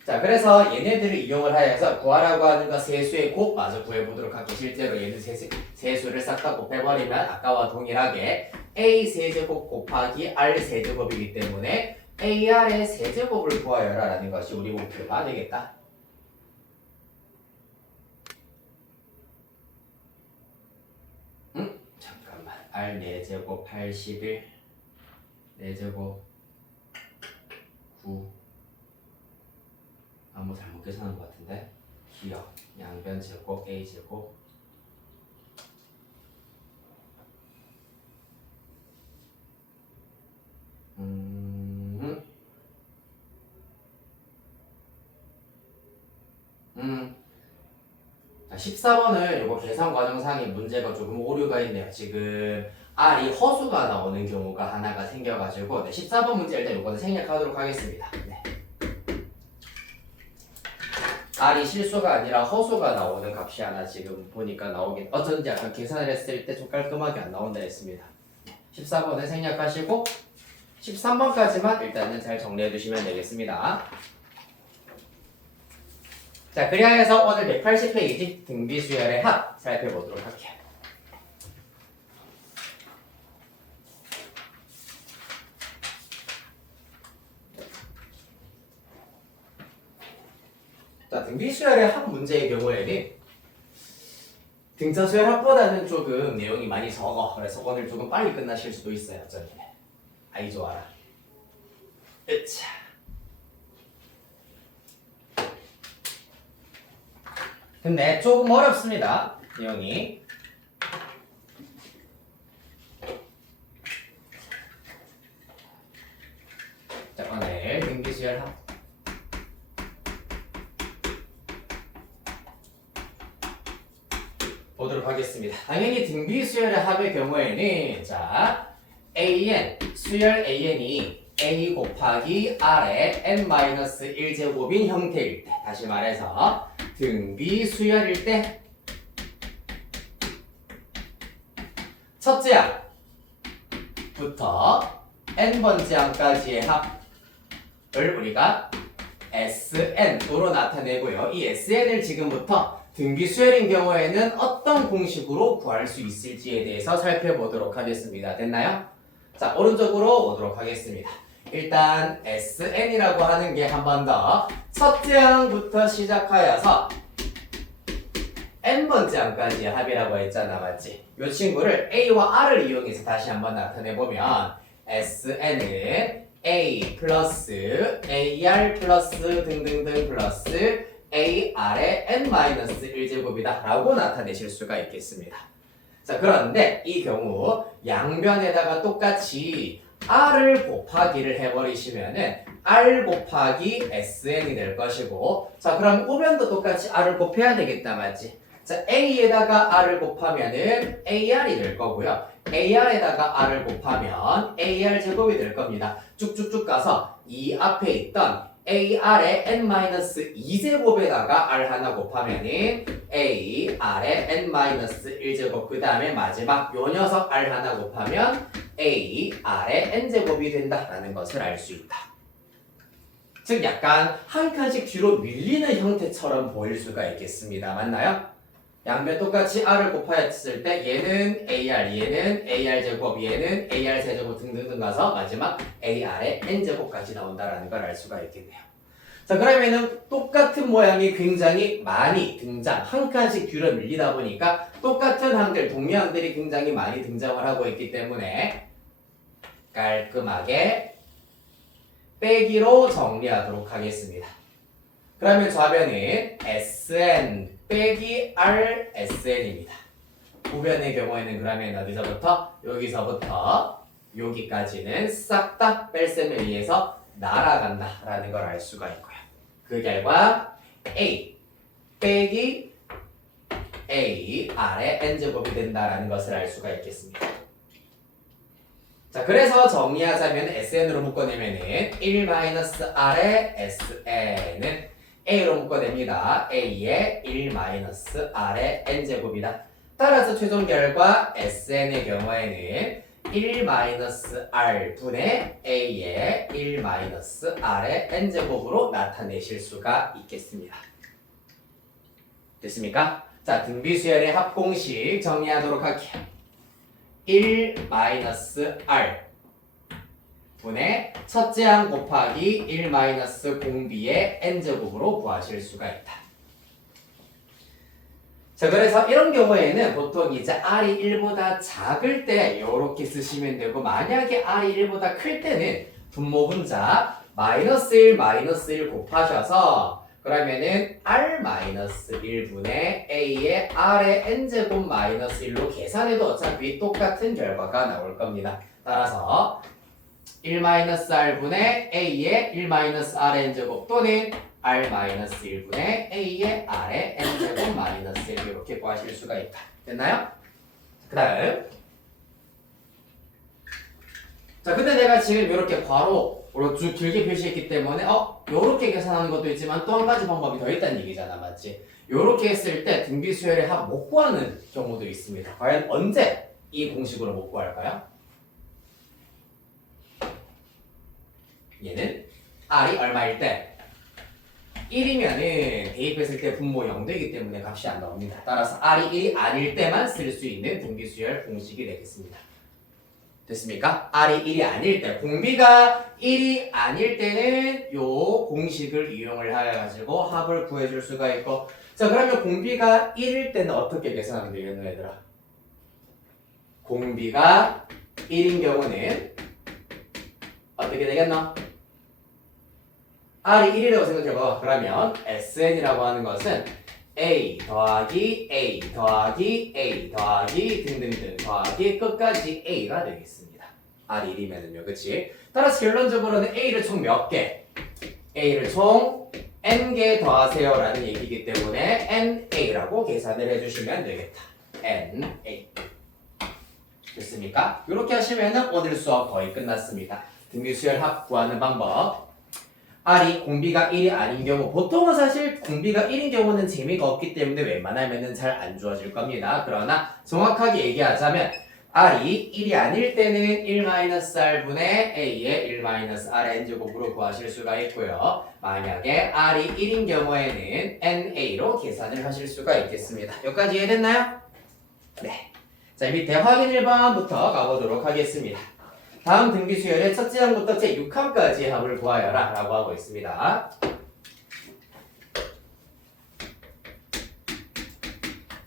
자, 그래서 얘네들을 이용을 하여서 구하라고 하는 거 세수의 곱 마저 구해보도록 할게요. 실제로 얘는 세수를 싹 다 곱해버리면 아까와 동일하게 A 세제곱 곱하기 R 세제곱이기 때문에 AR의 세제곱을 구하여라 라는 것이 우리 목표가 되겠다. 잠깐만. R 4제곱 81 4제곱 9 뭐 잘못 계산한 것 같은데 기억 양변 제곱 A 제곱 자, 14번을 이거 계산 과정상의 문제가 조금 오류가 있네요. 지금 R이 허수가 나오는 경우가 하나가 생겨가지고 14번 문제 일단 이거는 생략하도록 하겠습니다. 네. R이 실수가 아니라 허수가 나오는 값이 하나 지금 보니까 나오긴 어쩐지 약간 계산을 했을 때 좀 깔끔하게 안 나온다 했습니다. 14번은 생략하시고 13번까지만 일단은 잘 정리해 두시면 되겠습니다. 자, 그리하여서 오늘 180페이지 등비수열의 합 살펴보도록 할게요. 자, 등비수열의 합 문제의 경우에는 등차수열 합보다는 조금 내용이 많이 적어. 그래서 오늘 조금 빨리 끝나실 수도 있어요. 어쩌면. 아이 좋아라. 으차. 근데 조금 어렵습니다. 내용이. 자, 오늘 등비수열 합 보도록 하겠습니다. 당연히 등비수열의 합의 경우에는 자 AN, 수열 AN이 A 곱하기 R의 n-1제곱인 형태일 때, 다시 말해서 등비수열일 때 첫째 항부터 n번째 항까지의 합을 우리가 SN으로 나타내고요. 이 SN을 지금부터 등비수열인 경우에는 어떤 공식으로 구할 수 있을지에 대해서 살펴보도록 하겠습니다. 됐나요? 자, 오른쪽으로 오도록 하겠습니다. 일단 SN이라고 하는 게 한 번 더 첫째 항부터 시작하여서 n번째 항까지의 합이라고 했잖아, 맞지? 이 친구를 A와 R을 이용해서 다시 한번 나타내보면 SN은 A 플러스 AR 플러스 등등등 플러스 AR의 n-1제곱이다 라고 나타내실 수가 있겠습니다. 자, 그런데 이 경우 양변에다가 똑같이 R을 곱하기를 해버리시면은 R 곱하기 SN이 될 것이고, 자, 그럼 우변도 똑같이 R을 곱해야 되겠다, 맞지? 자, A에다가 R을 곱하면은 AR이 될 거고요. AR에다가 R을 곱하면 AR 제곱이 될 겁니다. 쭉쭉쭉 가서 이 앞에 있던 AR의 n-2제곱에다가 R 하나 곱하면은 AR의 n-1제곱, 그 다음에 마지막 요 녀석 R 하나 곱하면 AR의 n제곱이 된다라는 것을 알 수 있다. 즉 약간 한 칸씩 뒤로 밀리는 형태처럼 보일 수가 있겠습니다. 맞나요? 양변 똑같이 R을 곱하였을 때 얘는 AR, 얘는 AR 제곱, 얘는 AR 세제곱 등등등 가서 마지막 AR의 n제곱까지 나온다라는 걸 알 수가 있겠네요. 자, 그러면은 똑같은 모양이 굉장히 많이 등장, 한 칸씩 뒤로 밀리다 보니까 똑같은 항들, 동명항들이 굉장히 많이 등장을 하고 있기 때문에 깔끔하게 빼기로 정리하도록 하겠습니다. 그러면 좌변은 SN 빼기 RSN입니다. 우변의 경우에는 그러면 어디서부터? 여기서부터 여기까지는 싹 다 뺄셈에 의해서 날아간다라는 걸 알 수가 있고요. 그 결과 A 빼기 AR의 n제곱이 된다라는 것을 알 수가 있겠습니다. 자, 그래서 정리하자면 SN으로 묶어내면은 1-R의 SN은 A로 묶어냅니다. A의 1-R의 n제곱이다. 따라서 최종 결과 SN의 경우에는 1-R 분의 A의 1-R의 n제곱으로 나타내실 수가 있겠습니다. 됐습니까? 자, 등비수열의 합공식 정리하도록 할게요. 1-R 분의 첫째 항 곱하기 1-공비의 n제곱으로 구하실 수가 있다. 자, 그래서 이런 경우에는 보통 이제 R이 1보다 작을 때 이렇게 쓰시면 되고, 만약에 R이 1보다 클 때는 분모분자 -1, -1 곱하셔서 그러면은 R-1분의 A의 R의 n제곱 -1로 계산해도 어차피 똑같은 결과가 나올 겁니다. 따라서 1-R분의 A의 1-R의 n제곱 또는 R-1분의 A의 R의 n제곱 -1 이렇게 구하실 수가 있다. 됐나요? 그 다음 자, 근데 내가 지금 이렇게 괄호로 쭉 길게 표시했기 때문에 요렇게 계산하는 것도 있지만 또 한 가지 방법이 더 있다는 얘기잖아, 맞지? 요렇게 했을 때 등비수열의 합 못 구하는 경우도 있습니다. 과연 언제 이 공식으로 못 구할까요? 얘는 R이 얼마일 때? 1이면은 대입했을 때 분모 0되기 때문에 값이 안 나옵니다. 따라서 R이 1이 아닐 때만 쓸 수 있는 등비수열 공식이 되겠습니다. 됐습니까? R이 1이 아닐 때, 공비가 1이 아닐 때는 요 공식을 이용을 해가지고 합을 구해줄 수가 있고, 자, 그러면 공비가 1일 때는 어떻게 계산하면 되겠노, 얘들아? 공비가 1인 경우는 어떻게 되겠노? R이 1이라고 생각해봐. 그러면 SN이라고 하는 것은 A 더하기 A 더하기 A 더하기 등등등 더하기 끝까지 A가 되겠습니다. R이 1이면은요, 그치? 따라서 결론적으로는 A를 총 몇 개? A를 총 N개 더하세요 라는 얘기이기 때문에 NA라고 계산을 해주시면 되겠다. NA. 됐습니까? 이렇게 하시면은 오늘 수업 거의 끝났습니다. 등비수열 합 구하는 방법. R이 공비가 1이 아닌 경우, 보통은 사실 공비가 1인 경우는 재미가 없기 때문에 웬만하면은 잘 안 주어질 겁니다. 그러나 정확하게 얘기하자면 R이 1이 아닐 때는 1-R분의 A의 1-R의 n제곱으로 구하실 수가 있고요. 만약에 R이 1인 경우에는 NA로 계산을 하실 수가 있겠습니다. 여기까지 이해됐나요? 네. 자, 밑에 확인 1번부터 가보도록 하겠습니다. 다음 등비수열의 첫째 항부터 제 6항까지 합을 구하여라 라고 하고 있습니다.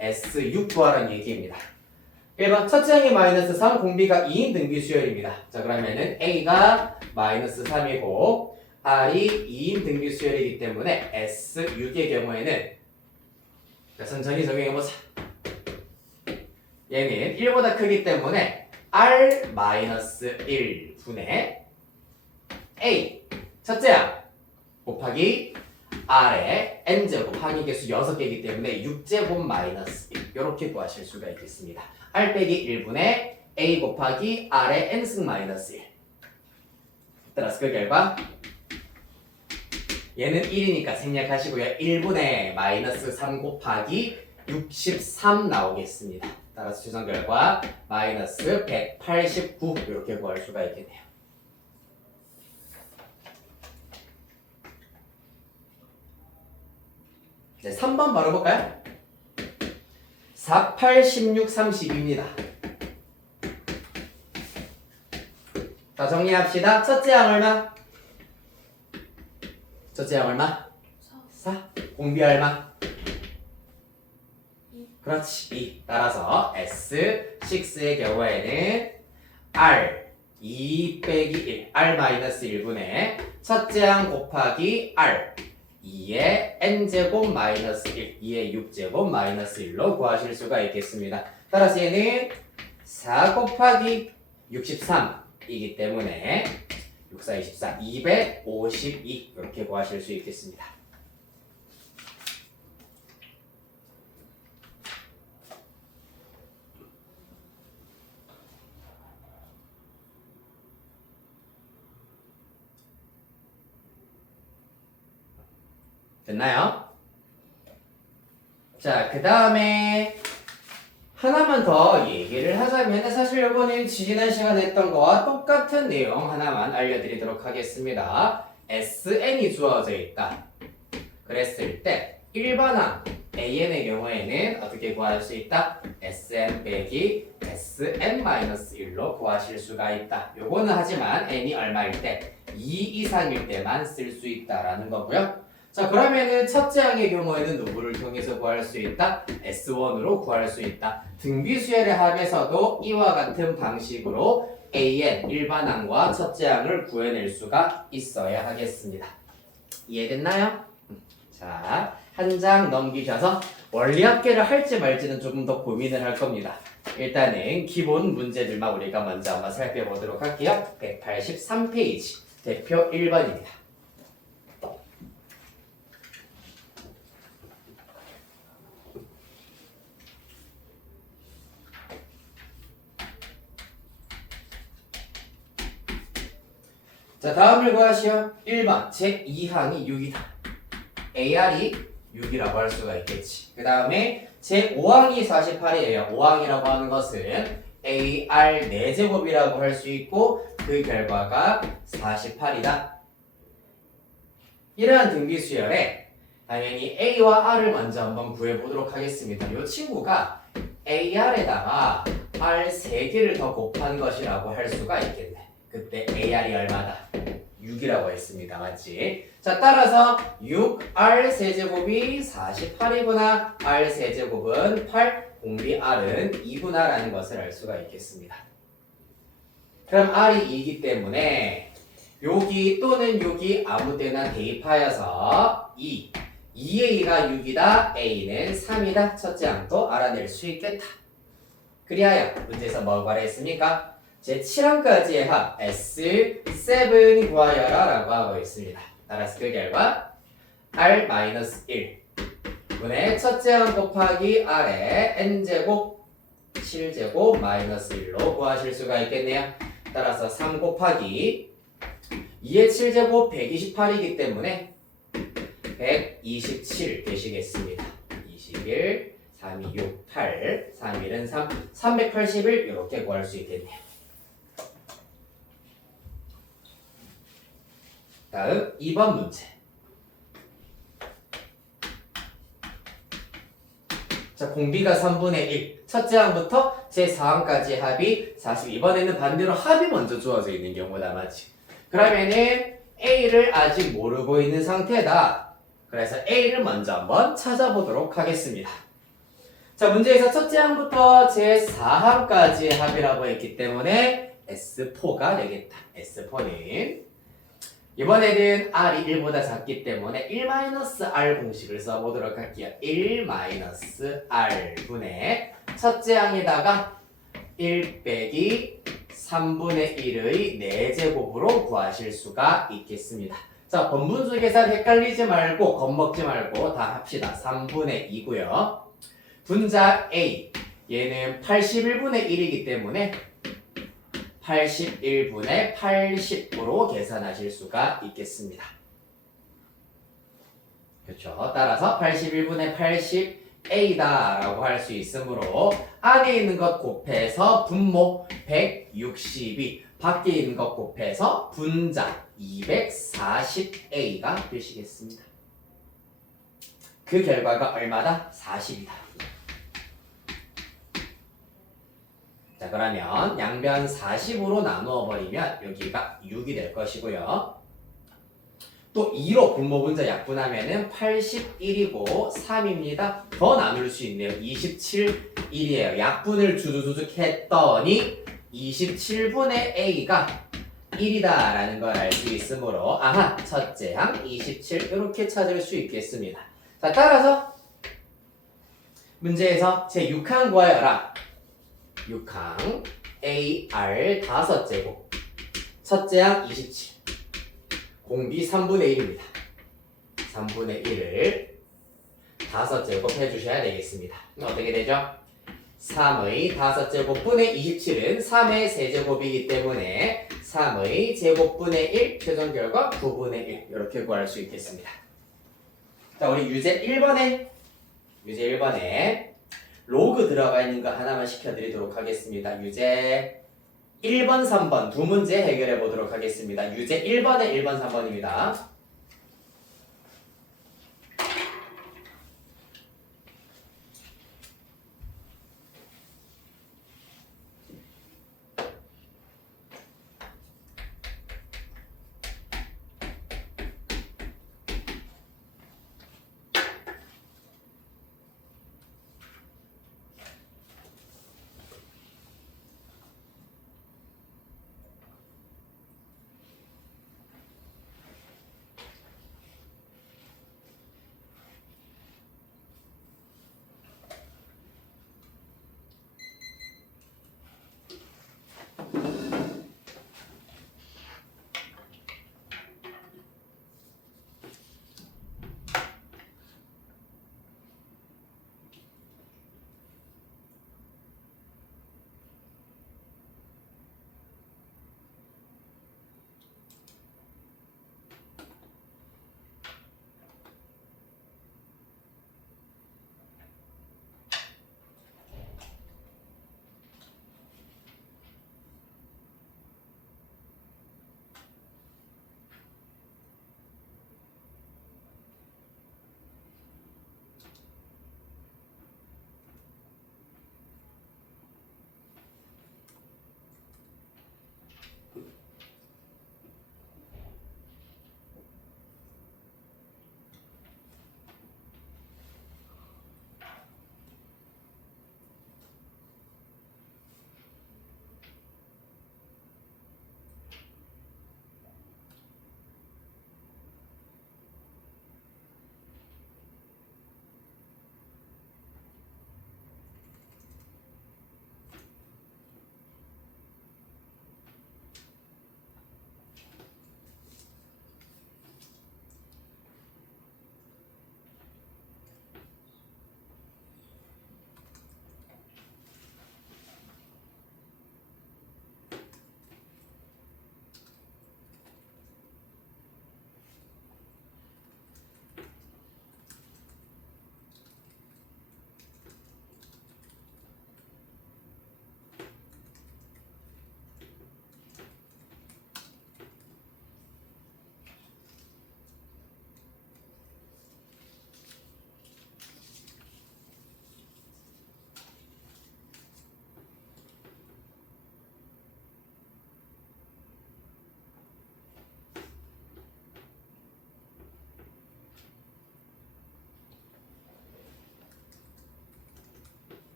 S6 구하라는 얘기입니다. 1번 첫째 항이 마이너스 3, 공비가 2인 등비수열입니다. 자, 그러면은 A가 마이너스 3이고 R이 2인 등비수열이기 때문에 S6의 경우에는, 자, 천천히 적용해보자. 얘는 1보다 크기 때문에 R-1 분의 A 첫째 항 곱하기 R의 n제곱, 항의 개수 6개이기 때문에 6제곱 마이너스 1 이렇게 구하실 수가 있겠습니다. R 빼기 1분의 A 곱하기 R의 n승 마이너스 1. 따라서 그 결과 얘는 1이니까 생략하시고요. 1분의 마이너스 3 곱하기 63 나오겠습니다. 따라서 최종 결과 마이너스 189 이렇게 구할 수가 있겠네요. 네, 3번 바로 볼까요? 4, 8, 16, 30입니다. 자, 정리합시다. 첫째 항 얼마? 첫째 항 얼마? 4. 공비 얼마? 그렇지, 2. 따라서 S6의 경우에는 R 2 빼기 1, R-1분의 첫째 항 곱하기 R 2의 n제곱 마이너스 1, 2의 6제곱 마이너스 1로 구하실 수가 있겠습니다. 따라서 얘는 4 곱하기 63이기 때문에 6, 4, 24, 252 이렇게 구하실 수 있겠습니다. 됐나요? 자, 그 다음에 하나만 더 얘기를 하자면 사실 이거는 지난 시간에 했던 거와 똑같은 내용 하나만 알려드리도록 하겠습니다. SN이 주어져 있다. 그랬을 때 일반항 AN의 경우에는 어떻게 구할 수 있다? SN 빼기 SN-1로 구하실 수가 있다. 요거는 하지만 N이 얼마일 때? 2 이상일 때만 쓸 수 있다라는 거고요. 자, 그러면은 첫째 항의 경우에는 누구를 통해서 구할 수 있다? S1으로 구할 수 있다. 등비수열의 합에서도 이와 같은 방식으로 AN 일반항과 첫째 항을 구해낼 수가 있어야 하겠습니다. 이해됐나요? 자, 한 장 넘기셔서 원리합계를 할지 말지는 조금 더 고민을 할 겁니다. 일단은 기본 문제들만 우리가 먼저 한번 살펴보도록 할게요. 183페이지 대표 1번입니다. 자, 다음을 구하시오. 1번 제2항이 6이다. AR이 6이라고 할 수가 있겠지. 그 다음에 제5항이 48이에요. 5항이라고 하는 것은 AR 4제곱이라고 할 수 있고 그 결과가 48이다. 이러한 등비수열에 당연히 A와 R을 먼저 한번 구해보도록 하겠습니다. 이 친구가 AR에다가 R 3개를 더 곱한 것이라고 할 수가 있겠네. 그때 AR이 얼마다? 6이라고 했습니다. 맞지? 자, 따라서 6R 세제곱이 48이구나. R 세제곱은 8, 공비 R은 2구나 라는 것을 알 수가 있겠습니다. 그럼 R이 2이기 때문에 여기 또는 여기 아무 데나 대입하여서 2 2a가 6이다, a는 3이다. 첫째 항도 알아낼 수 있겠다. 그리하여 문제에서 뭐 구하랬습니까? 제 7항까지의 합 S7 구하여라 라고 하고 있습니다. 따라서 그 결과 R-1 분의 첫째 항 곱하기 R의 n제곱 7제곱 마이너스 1로 구하실 수가 있겠네요. 따라서 3 곱하기 2의 7제곱 128이기 때문에 127 되시겠습니다. 21, 3이 6, 8, 3일은 3, 380을 이렇게 구할 수 있겠네요. 다음 2번 문제. 자, 공비가 3분의 1. 첫째 항부터 제4항까지 합이 40. 이번에는 반대로 합이 먼저 주어져 있는 경우다, 맞지? 그러면은 A를 아직 모르고 있는 상태다. 그래서 A를 먼저 한번 찾아보도록 하겠습니다. 자, 문제에서 첫째 항부터 제4항까지의 합이라고 했기 때문에 S4가 되겠다. S4는 이번에는 R이 1보다 작기 때문에 1-R 공식을 써보도록 할게요. 1-R 분의 첫째 항에다가 1 빼기 3분의 1의 4제곱으로 구하실 수가 있겠습니다. 자, 번분수 계산 헷갈리지 말고 겁먹지 말고 다 합시다. 3분의 2고요. 분자 A 얘는 81분의 1이기 때문에 81분의 80으로 계산하실 수가 있겠습니다. 그렇죠. 따라서 81분의 80A다 라고 할 수 있으므로 안에 있는 것 곱해서 분모 162 밖에 있는 것 곱해서 분자 240A가 되시겠습니다. 그 결과가 얼마다? 40이다. 자, 그러면 양변 40으로 나누어 버리면 여기가 6이 될 것이고요. 또 2로 분모분자 약분하면은 81이고 3입니다. 더 나눌 수 있네요. 27일이에요. 약분을 주두두둑 했더니 27분의 A가 1이다 라는 걸 알 수 있으므로 아하, 첫째 항 27 이렇게 찾을 수 있겠습니다. 자, 따라서 문제에서 제 6항 구하여라. 6항 AR 5제곱 첫째 항 27 공비 3분의 1입니다. 3분의 1을 5제곱 해주셔야 되겠습니다. 어떻게 되죠? 3의 5제곱분의 27은 3의 세제곱이기 때문에 3의 제곱분의 1 최종 결과 9분의 1 이렇게 구할 수 있겠습니다. 자, 우리 유제 1번에 로그 들어가 있는 거 하나만 시켜드리도록 하겠습니다. 유제 1번, 3번 두 문제 해결해 보도록 하겠습니다. 유제 1번에 1번, 3번입니다.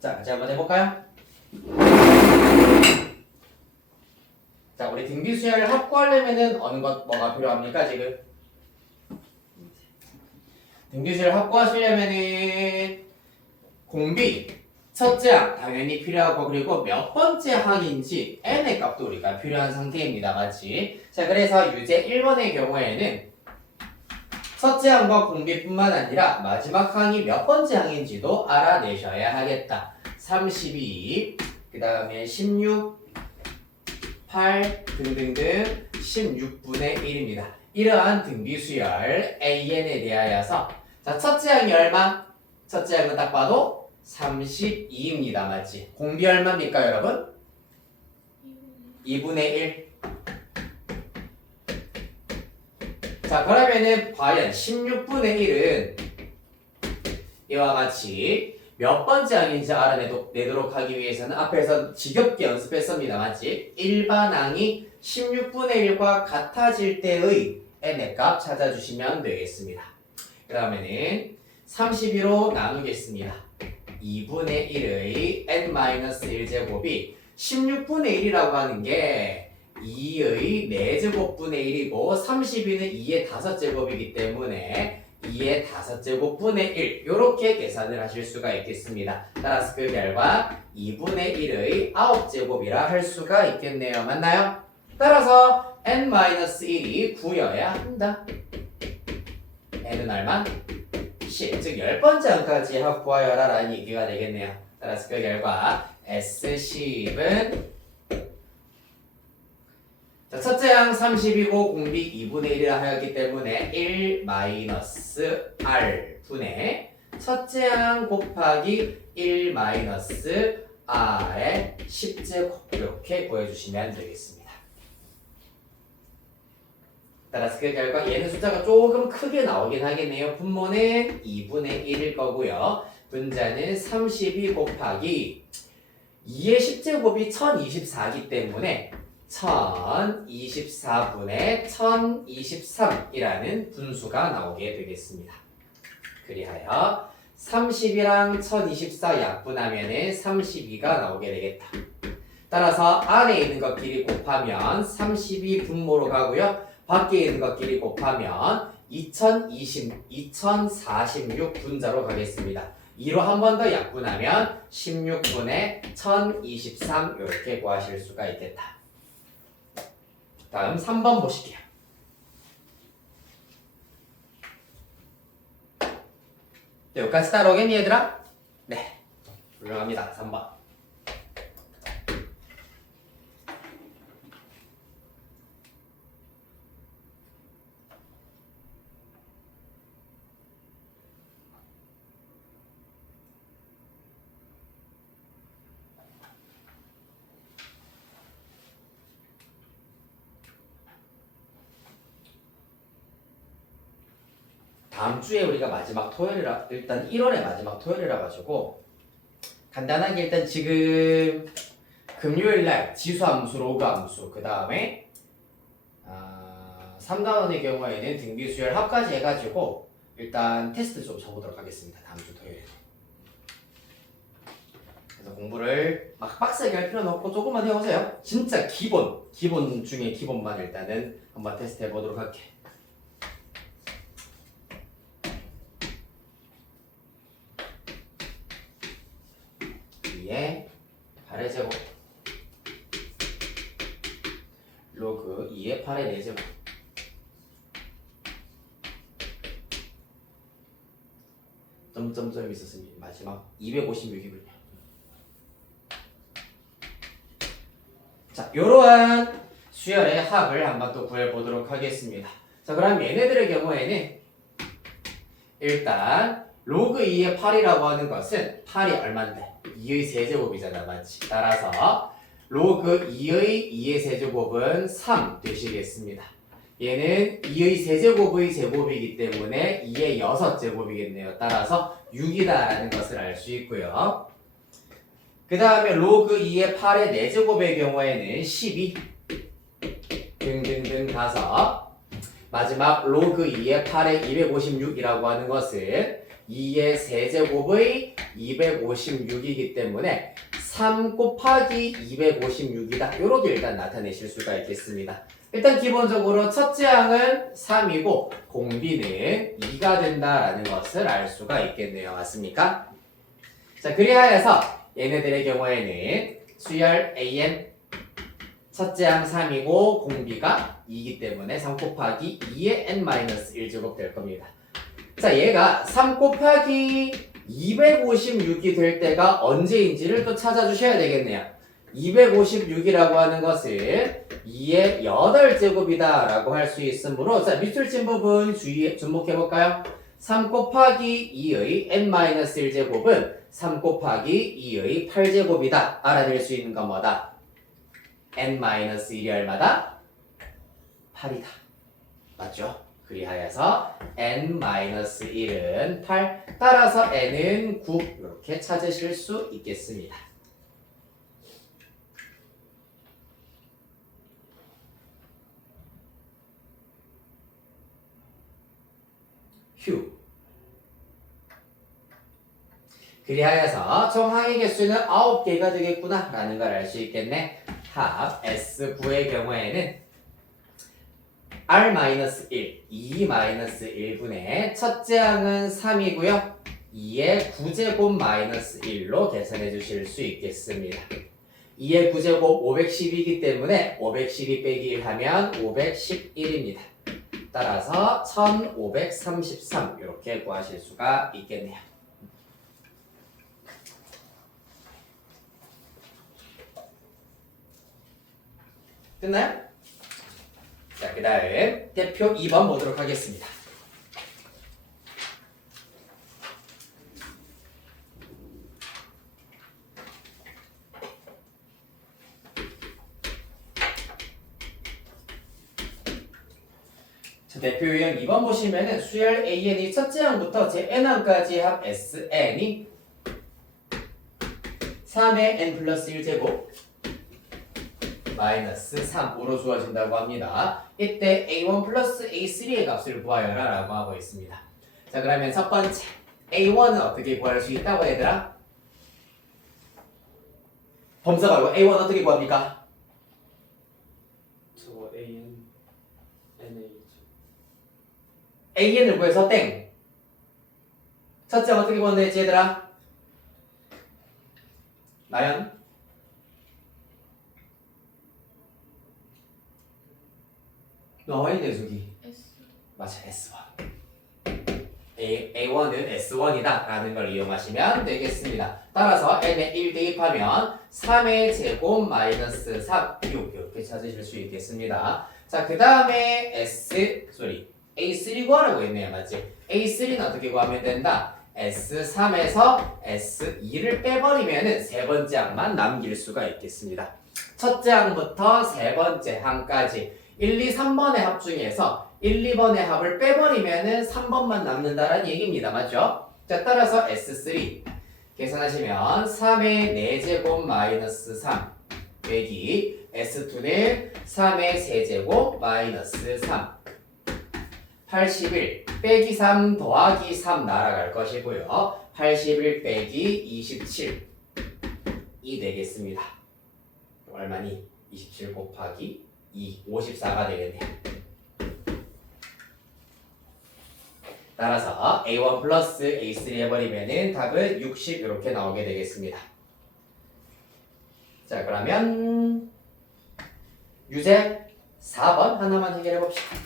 자, 같이 한번 해볼까요? 자, 우리 등비수열을 확보하려면은 어느 것 뭐가 필요합니까 지금? 등비수열을 확보하시려면은 공비 첫째 항 당연히 필요하고 그리고 몇 번째 항인지 n의 값도 우리가 필요한 상태입니다. 맞지? 자, 그래서 유제 1번의 경우에는 첫째 항과 공비뿐만 아니라 마지막 항이 몇 번째 항인지도 알아내셔야 하겠다. 32, 그 다음에 16, 8 등등등 16분의 1입니다. 이러한 등비수열 AN에 대하여서 자, 첫째 항이 얼마? 첫째 항은 딱 봐도 32입니다. 맞지? 공비 얼마입니까 여러분? 2분의 1. 자, 그러면은 과연 16분의 1은 이와 같이 몇 번째 항인지 알아내도록 하기 위해서는 앞에서 지겹게 연습했습니다. 맞지? 일반항이 16분의 1과 같아질 때의 n의 값 찾아주시면 되겠습니다. 그 다음에는 32로 나누겠습니다. 2분의 1의 n-1제곱이 16분의 1이라고 하는 게 2의 4제곱분의 1이고 32는 2의 5제곱이기 때문에 2의 5제곱분의 1 이렇게 계산을 하실 수가 있겠습니다. 따라서 그 결과 2분의 1의 9제곱이라 할 수가 있겠네요. 맞나요? 따라서 n-1이 9여야 한다. n은 얼마? 10, 즉 10번째 항까지 확보하여라 라는 얘기가 되겠네요. 따라서 그 결과 S10은 자, 첫째 항 30이고 공비 2분의 1이라 하였기 때문에 1 마이너스 R 분의 첫째 항 곱하기 1 마이너스 R의 10제곱 이렇게 구해주시면 되겠습니다. 따라서 그 결과 얘는 숫자가 조금 크게 나오긴 하겠네요. 분모는 2분의 1일 거고요. 분자는 32 곱하기 2의 10제곱이 1024이기 때문에 1024분의 1023이라는 분수가 나오게 되겠습니다. 그리하여 30이랑 1024 약분하면 32가 나오게 되겠다. 따라서 안에 있는 것끼리 곱하면 32 분모로 가고요. 밖에 있는 것끼리 곱하면 2046 분자로 가겠습니다. 2로 한 번 더 약분하면 16분의 1023 이렇게 구하실 수가 있겠다. 다음 3번 보실게요. 여기까지 따라오겠니 얘들아? 네, 훌륭합니다. 3번. 다음 주에 우리가 마지막 토요일이라 일단 1월의 마지막 토요일이라 가지고 간단하게 일단 지금 금요일 날 지수함수, 로그함수 그 다음에 3단원의 경우에는 등비수열 합까지 해가지고 일단 테스트 좀 쳐보도록 하겠습니다. 다음 주 토요일에. 그래서 공부를 막 빡세게 할 필요는 없고 조금만 해보세요. 진짜 기본 중에 기본만 일단은 한번 테스트 해보도록 할게. 2의 8의 제곱 로그 2의 8의 4제곱 점점점이 있었으니 마지막 256이군요. 자, 이러한 수열의 합을 한번 또 구해보도록 하겠습니다. 자, 그럼 얘네들의 경우에는 일단 로그 2의 8이라고 하는 것은 8이 얼만데? 2의 세제곱이잖아, 맞지? 따라서 로그 2의 세제곱은 3 되시겠습니다. 얘는 2의 세제곱의 제곱이기 때문에 2의 6제곱이겠네요. 따라서 6이다라는 것을 알 수 있고요. 그 다음에 로그 2의 8의 4제곱의 경우에는 12 등등등 가서 마지막 로그 2의 8의 256이라고 하는 것은 2의 세제곱의 256이기 때문에 3 곱하기 256이다. 이렇게 일단 나타내실 수가 있겠습니다. 일단 기본적으로 첫째 항은 3이고 공비는 2가 된다라는 것을 알 수가 있겠네요. 맞습니까? 자, 그리하여서 얘네들의 경우에는 수열 AN 첫째 항 3이고 공비가 2이기 때문에 3 곱하기 2의 n-1제곱 될 겁니다. 자, 얘가 3 곱하기 256이 될 때가 언제인지를 또 찾아주셔야 되겠네요. 256이라고 하는 것은 2의 8제곱이다 라고 할 수 있으므로 자, 밑줄 친 부분 주목해볼까요? 3 곱하기 2의 n-1제곱은 3 곱하기 2의 8제곱이다. 알아낼 수 있는 건 뭐다? n-1이 얼마다? 8이다. 맞죠? 그리하여서 n-1은 8, 따라서 n은 9 이렇게 찾으실 수 있겠습니다. 휴. 그리하여서 총 항의 개수는 9개가 되겠구나 라는 걸 알 수 있겠네. 합 S9의 경우에는 R-1, 2-1분의 첫째 항은 3이고요. 2의 9제곱 마이너스 1로 계산해 주실 수 있겠습니다. 2의 9제곱 512이기 때문에 512 빼기 1 하면 511입니다. 따라서 1533 이렇게 구하실 수가 있겠네요. 끝나요? 자, 그 다음 대표 2번 보도록 하겠습니다. 자, 대표 유형 2번 보시면은 수열 AN이 첫째 항부터 제 n항까지 합 SN이 3의 n 플러스 1제곱 마이너스 3으로 주어진다고 합니다. 이때 A1 플러스 A3의 값을 구하여라 라고 하고 있습니다. 자, 그러면 첫 번째 A1은 어떻게 구할 수 있다고 얘들아? 범서가 이거 A1 어떻게 구합니까? 저거 AN NH AN을 구해서 땡. 첫째 어떻게 구한다했지 얘들아? 나연? 나와 있네 저기. S. 맞아, S1. A1은 S1이다 라는 걸 이용하시면 되겠습니다. 따라서 n에 1 대입하면 3의 제곱 마이너스 3, 6 이렇게 찾으실 수 있겠습니다. 자, 그 다음에 A3 구하라고 했네요. 맞지? A3는 어떻게 구하면 된다? S3에서 S2를 빼버리면 세 번째 항만 남길 수가 있겠습니다. 첫째 항부터 세 번째 항까지 1, 2, 3번의 합 중에서 1, 2번의 합을 빼버리면은 3번만 남는다라는 얘기입니다. 맞죠? 자, 따라서 S3 계산하시면 3의 4제곱 마이너스 3 빼기 S2는 3의 세제곱 마이너스 3 81 빼기 3 더하기 3 날아갈 것이고요. 81 빼기 27이 되겠습니다. 얼마니? 27 곱하기 2, 54가 되겠네요. 따라서 A1 플러스 A3 해버리면은 답은 60 이렇게 나오게 되겠습니다. 자, 그러면 유제 4번 하나만 해결해 봅시다.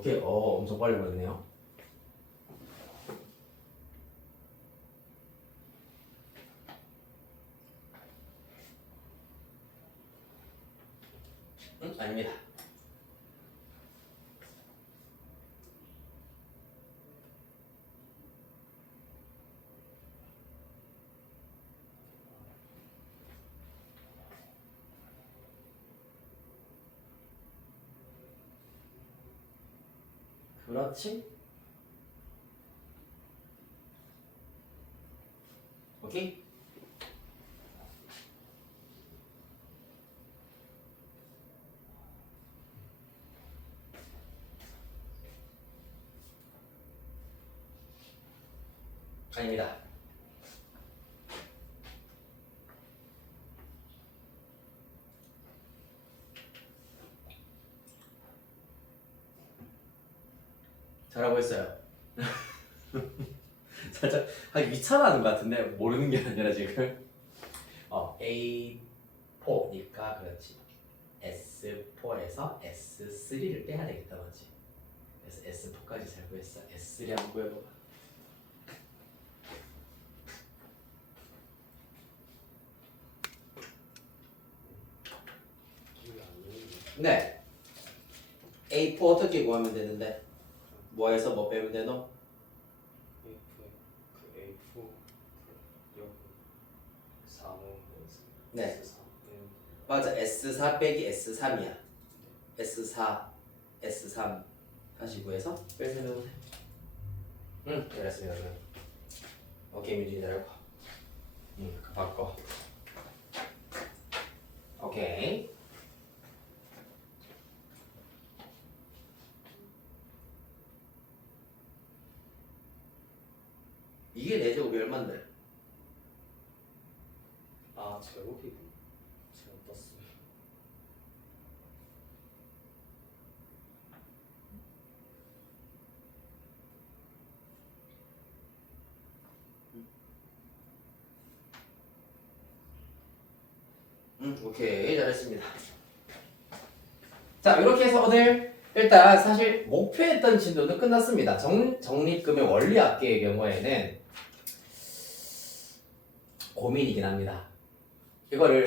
오케이, 엄청 빨리 보냈네요. 아닙니다. 그렇지? 오케이? 아닙니다. 잘하고 있어요. 살짝 귀찮아하는 것 같은데 모르는 게 아니라 지금 A4니까 그렇지. S4에서 S3를 빼야 되겠다 맞지? 그래서 S4까지 잘 구했어. S3 한번 구해봐봐. 기억이 안 나는데. 네. A4 어떻게 구하면 되는데? 뭐에서 뭐 빼면 되노? A4 역 4는 네. S3 맞아. S4 빼기 S3이야. S4, S3 다시 구해서 빼세요. 응, 잘했습니다. 오케이, 미리 잘하고. 바꿔. 오케이. 이게 4제곱이 얼만데? 아 제곱이고 제가 떴어요. 오케이, 잘했습니다. 자, 이렇게 해서 오늘 일단 사실 목표했던 진도는 끝났습니다. 적립금의 원리합계의 경우에는 고민이긴 합니다. 이거를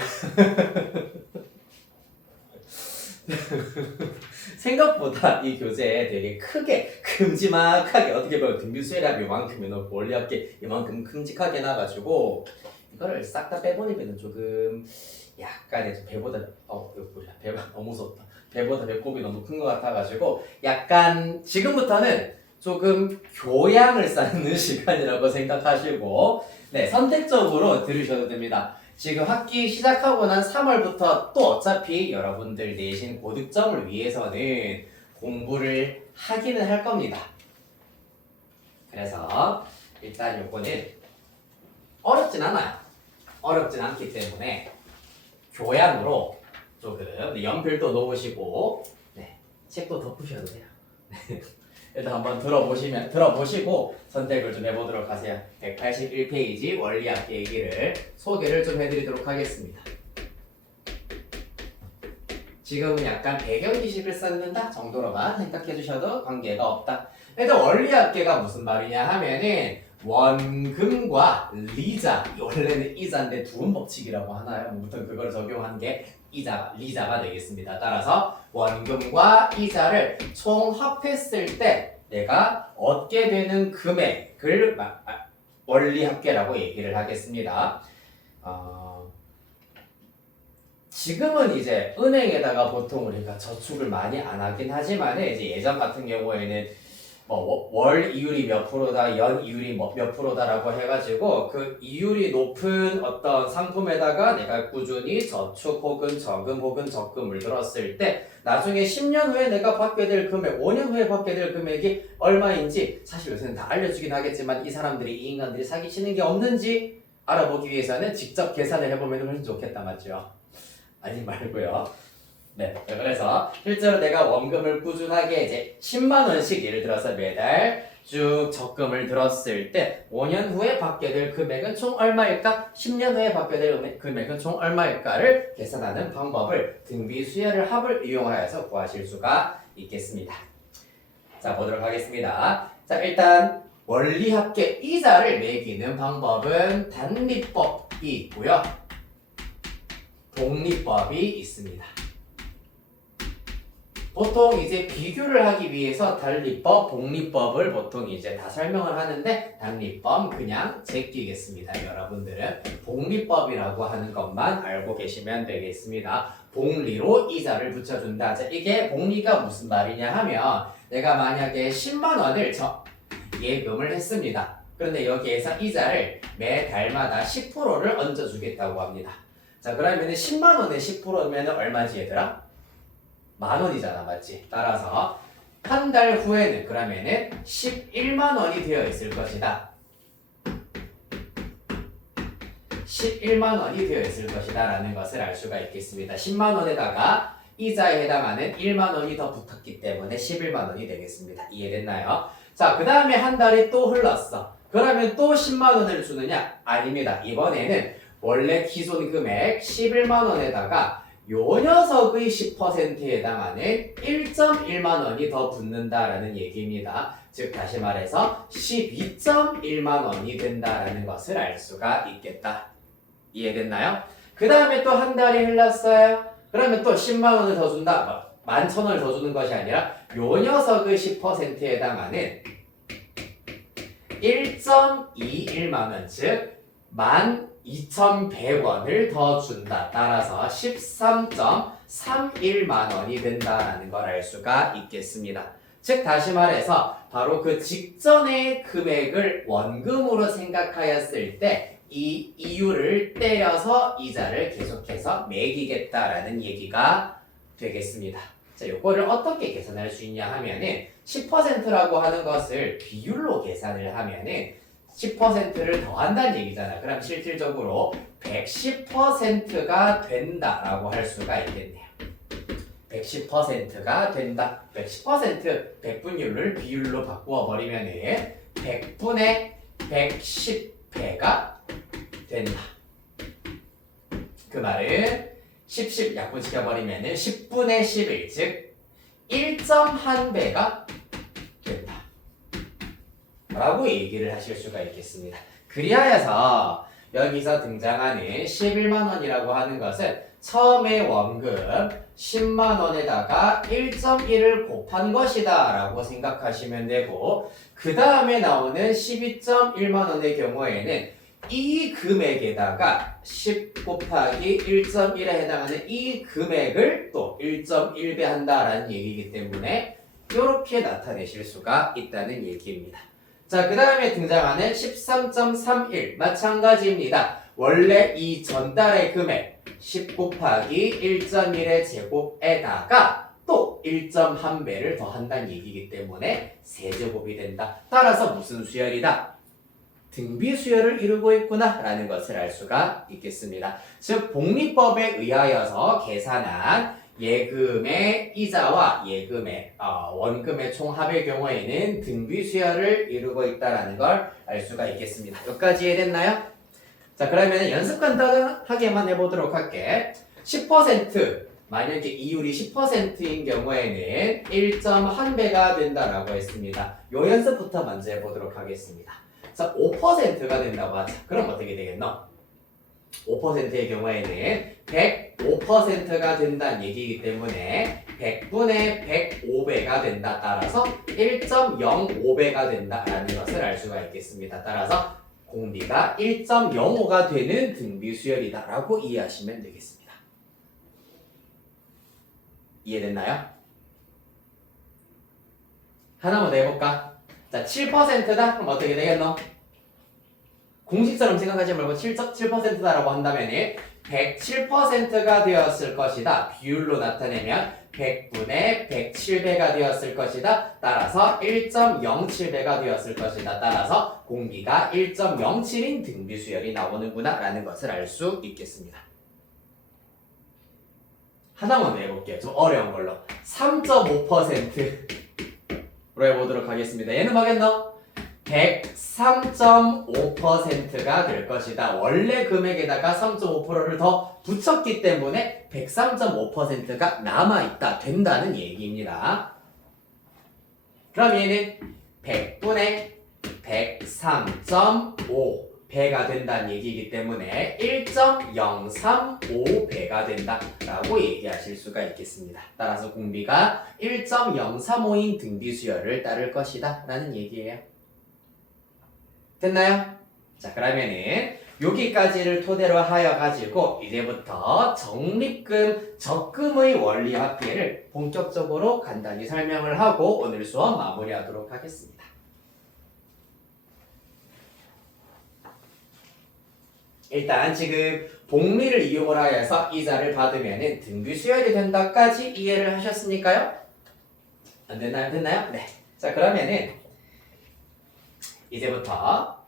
생각보다 이 교재에 되게 크게 큼지막하게 어떻게 보면 등비수열합 이만큼 해놓고 원리합계 이만큼 큼직하게 나가지고 이거를 싹 다 빼버리면 조금 약간의 좀 배보다 이거 뭐야 배가 너무 무섭다. 배보다 배꼽이 너무 큰 것 같아가지고 약간 지금부터는 조금 교양을 쌓는 시간이라고 생각하시고 네 선택적으로 들으셔도 됩니다. 지금 학기 시작하고 난 3월부터 또 어차피 여러분들 내신 고득점을 위해서는 공부를 하기는 할 겁니다. 그래서 일단 요거는 어렵진 않아요. 어렵진 않기 때문에 교양으로 조금 연필도 놓으시고 네, 책도 덮으셔도 돼요. 일단 한번 들어보시고 선택을 좀 해보도록 하세요. 181페이지 원리합계 얘기를 소개를 좀 해드리도록 하겠습니다. 지금은 약간 배경 지식을 쌓는다 정도로만 생각해 주셔도 관계가 없다. 일단 원리합계가 무슨 말이냐 하면은 원금과 리자, 원래는 이자인데 두음 법칙이라고 하나요? 아무튼 그걸 적용한 게 리자가 되겠습니다. 따라서 원금과 이자를 총합했을 때 내가 얻게 되는 금액을 원리합계라고 얘기를 하겠습니다. 지금은 이제 은행에다가 보통 우리가 저축을 많이 안 하긴 하지만 이제 예전 같은 경우에는 뭐 월 이율이 몇 프로다, 연 이율이 몇 프로다라고 해가지고 그 이율이 높은 어떤 상품에다가 내가 꾸준히 저축 혹은 저금 혹은 적금을 들었을 때 나중에 10년 후에 내가 받게 될 금액, 5년 후에 받게 될 금액이 얼마인지 사실 요새는 다 알려주긴 하겠지만 이 사람들이 이 인간들이 사기치는 게 없는지 알아보기 위해서는 직접 계산을 해보면 훨씬 좋겠다 맞죠? 아니 말고요. 네, 그래서 실제로 내가 원금을 꾸준하게 이제 10만 원씩 예를 들어서 매달 쭉 적금을 들었을 때 5년 후에 받게 될 금액은 총 얼마일까? 10년 후에 받게 될 금액은 총 얼마일까를 계산하는 방법을 등비수열을 합을 이용하여서 구하실 수가 있겠습니다. 자, 보도록 하겠습니다. 자, 일단 원리합계 이자를 매기는 방법은 단리법이 있고요. 독리법이 있습니다. 보통 이제 비교를 하기 위해서 단리법, 독리법을 보통 이제 다 설명을 하는데 단리법 그냥 제끼겠습니다. 여러분들은 독리법이라고 하는 것만 알고 계시면 되겠습니다. 복리로 이자를 붙여준다. 자, 이게 복리가 무슨 말이냐 하면 내가 만약에 10만 원을 예금을 했습니다. 그런데 여기에서 이자를 매달마다 10%를 얹어주겠다고 합니다. 자, 그러면 10만 원에 10%면 얼마지 얘들아? 만 원이잖아, 맞지? 따라서 한 달 후에는 그러면은 11만 원이 되어 있을 것이다. 11만 원이 되어 있을 것이다 라는 것을 알 수가 있겠습니다. 10만 원에다가 이자에 해당하는 1만 원이 더 붙었기 때문에 11만 원이 되겠습니다. 이해됐나요? 자, 그 다음에 한 달이 또 흘렀어. 그러면 또 10만 원을 주느냐? 아닙니다. 이번에는 원래 기존 금액 11만 원에다가 요 녀석의 10%에 해당하는 1.1만 원이 더 붙는다라는 얘기입니다. 즉 다시 말해서 12.1만 원이 된다라는 것을 알 수가 있겠다. 이해됐나요? 그 다음에 또 한 달이 흘렀어요. 그러면 또 10만 원을 더 준다. 11,000원을 더 주는 것이 아니라 요 녀석의 10%에 해당하는 1.21만 원, 즉 12,100원을 더 준다. 따라서 13.31만 원이 된다는 걸 알 수가 있겠습니다. 즉 다시 말해서 바로 그 직전의 금액을 원금으로 생각하였을 때 이 이유를 때려서 이자를 계속해서 매기겠다라는 얘기가 되겠습니다. 자, 요거를 어떻게 계산할 수 있냐 하면은 10%라고 하는 것을 비율로 계산을 하면은 10%를 더한다는 얘기잖아. 그럼 실질적으로 110%가 된다라고 할 수가 있겠네요. 110%가 된다. 110% 백분율을 비율로 바꾸어 버리면은 100분의 110배가 된다. 그 말은 10 약분시켜버리면은 10분의 11, 즉 1.1배가 된다. 라고 얘기를 하실 수가 있겠습니다. 그리하여서 여기서 등장하는 11만 원이라고 하는 것은 처음에 원금 10만 원에다가 1.1을 곱한 것이다 라고 생각하시면 되고, 그 다음에 나오는 12.1만 원의 경우에는 이 금액에다가 10 곱하기 1.1에 해당하는 이 금액을 또 1.1배 한다라는 얘기이기 때문에 이렇게 나타내실 수가 있다는 얘기입니다. 자, 그 다음에 등장하는 13.31 마찬가지입니다. 원래 이 전달의 금액 10 곱하기 1.1의 제곱에다가 또 1.1배를 더한다는 얘기이기 때문에 세제곱이 된다. 따라서 무슨 수열이다? 등비 수열을 이루고 있구나 라는 것을 알 수가 있겠습니다. 즉 복리법에 의하여서 계산한 예금의 이자와 예금의 원금의 총합의 경우에는 등비 수열을 이루고 있다는 걸 알 수가 있겠습니다. 여기까지 이해됐나요? 자, 그러면 연습 간단하게만 해보도록 할게. 10% 만약에 이율이 10%인 경우에는 1.1배가 된다라고 했습니다. 요 연습부터 먼저 해보도록 하겠습니다. 자, 5%가 된다고 하자. 그럼 어떻게 되겠노? 5%의 경우에는 105%가 된다는 얘기이기 때문에 100분의 105배가 된다. 따라서 1.05배가 된다라는 것을 알 수가 있겠습니다. 따라서 공비가 1.05가 되는 등비 수열이다 라고 이해하시면 되겠습니다. 이해됐나요? 하나만 더 해볼까? 자, 7%다? 그럼 어떻게 되겠노? 공식처럼 생각하지 말고 7%다라고 한다면 107%가 되었을 것이다. 비율로 나타내면 100분의 107배가 되었을 것이다. 따라서 1.07배가 되었을 것이다. 따라서 공비가 1.07인 등비 수열이 나오는구나 라는 것을 알 수 있겠습니다. 하나만 해볼게요. 좀 어려운 걸로. 3.5%로 해보도록 하겠습니다. 얘는 뭐겠노? 103.5%가 될 것이다. 원래 금액에다가 3.5%를 더 붙였기 때문에 103.5%가 남아있다. 된다는 얘기입니다. 그럼 얘는 100분의 103.5배가 된다는 얘기이기 때문에 1.035배가 된다라고 얘기하실 수가 있겠습니다. 따라서 공비가 1.035인 등비 수열을 따를 것이다 라는 얘기예요. 됐나요? 자, 그러면은 여기까지를 토대로 하여 가지고 이제부터 적립금, 적금의 원리 합계를 본격적으로 간단히 설명을 하고 오늘 수업 마무리하도록 하겠습니다. 일단 지금 복리를 이용을 하여서 이자를 받으면 등비 수열이 된다까지 이해를 하셨으니까요? 안 됐나요? 됐나요? 네. 자, 그러면은 이제부터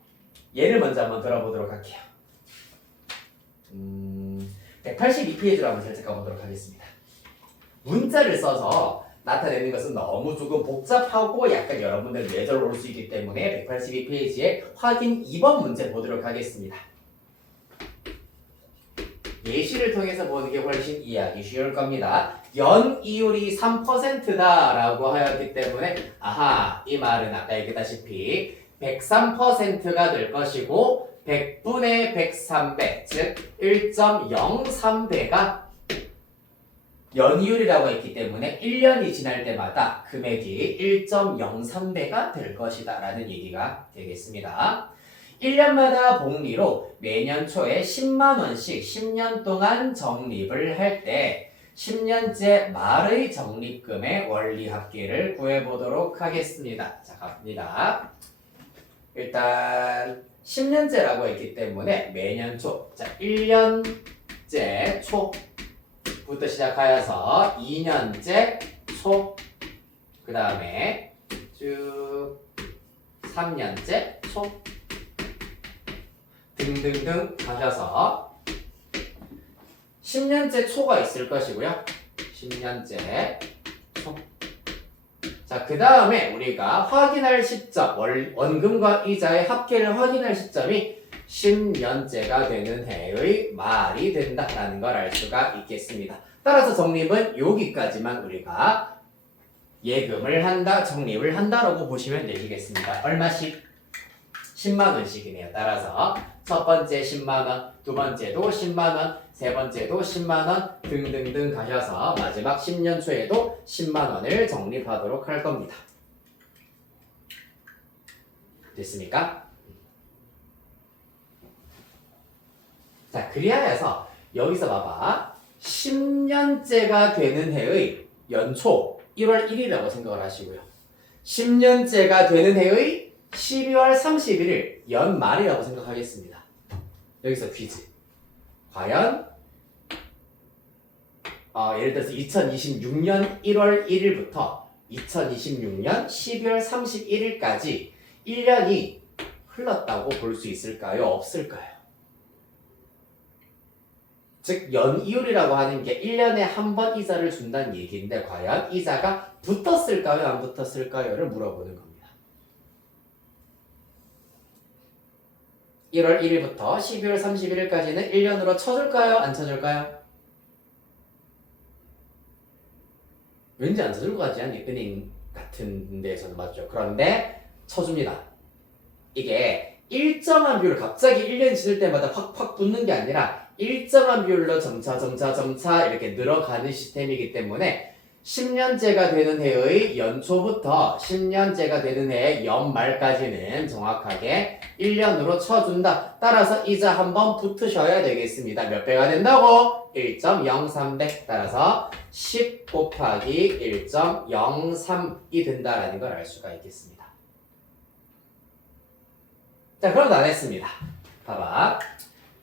예를 먼저 한번 들어보도록 할게요. 182페이지로 한번 살짝 가보도록 하겠습니다. 문자를 써서 나타내는 것은 너무 조금 복잡하고 약간 여러분들 뇌절 올 수 있기 때문에 182페이지에 확인 2번 문제 보도록 하겠습니다. 예시를 통해서 보는 게 훨씬 이해하기 쉬울 겁니다. 연이율이 3%다 라고 하였기 때문에 아하, 이 말은 아까 얘기했다시피 103%가 될 것이고 100분의 103배, 즉 1.03배가 연이율이라고 했기 때문에 1년이 지날 때마다 금액이 1.03배가 될 것이다 라는 얘기가 되겠습니다. 1년마다 복리로 매년 초에 10만원씩 10년 동안 적립을 할 때 10년째 말의 적립금의 원리 합계를 구해보도록 하겠습니다. 자, 갑니다. 일단 10년째라고 했기 때문에 매년 초, 자 1년째 초부터 시작하여서 2년째 초, 그 다음에 쭉 3년째 초 등등등 가셔서 10년째 초가 있을 것이고요. 10년째 초. 자, 그 다음에 우리가 확인할 시점, 원금과 이자의 합계를 확인할 시점이 10년째가 되는 해의 말이 된다라는 걸 알 수가 있겠습니다. 따라서 적립은 여기까지만 우리가 예금을 한다, 적립을 한다라고 보시면 되시겠습니다. 얼마씩? 10만원씩이네요. 따라서 첫 번째 10만원, 두 번째도 10만원, 세 번째도 10만원 등등등 가셔서 마지막 10년 초에도 10만원을 적립하도록 할 겁니다. 됐습니까? 자, 그리하여서 여기서 봐봐. 10년째가 되는 해의 연초 1월 1일이라고 생각을 하시고요. 10년째가 되는 해의 12월 31일 연말이라고 생각하겠습니다. 여기서 퀴즈. 과연 예를 들어서 2026년 1월 1일부터 2026년 12월 31일까지 1년이 흘렀다고 볼 수 있을까요? 없을까요? 즉 연이율이라고 하는 게 1년에 한 번 이자를 준다는 얘기인데 과연 이자가 붙었을까요? 안 붙었을까요?를 물어보는 겁니다. 1월 1일부터 12월 31일까지는 1년으로 쳐줄까요? 안 쳐줄까요? 왠지 안 쳐줄 것 같지 않니? 은행 같은 데에서는 맞죠. 그런데 쳐줍니다. 이게 일정한 비율, 갑자기 1년이 지날 때마다 확확 붙는 게 아니라 일정한 비율로 점차 이렇게 늘어가는 시스템이기 때문에 10년째가 되는 해의 연초부터 10년째가 되는 해의 연말까지는 정확하게 1년으로 쳐준다. 따라서 이자 한번 붙으셔야 되겠습니다. 몇 배가 된다고? 1.03배. 따라서 10 곱하기 1.03이 된다라는 걸 알 수가 있겠습니다. 자, 그럼 다 됐습니다. 봐봐.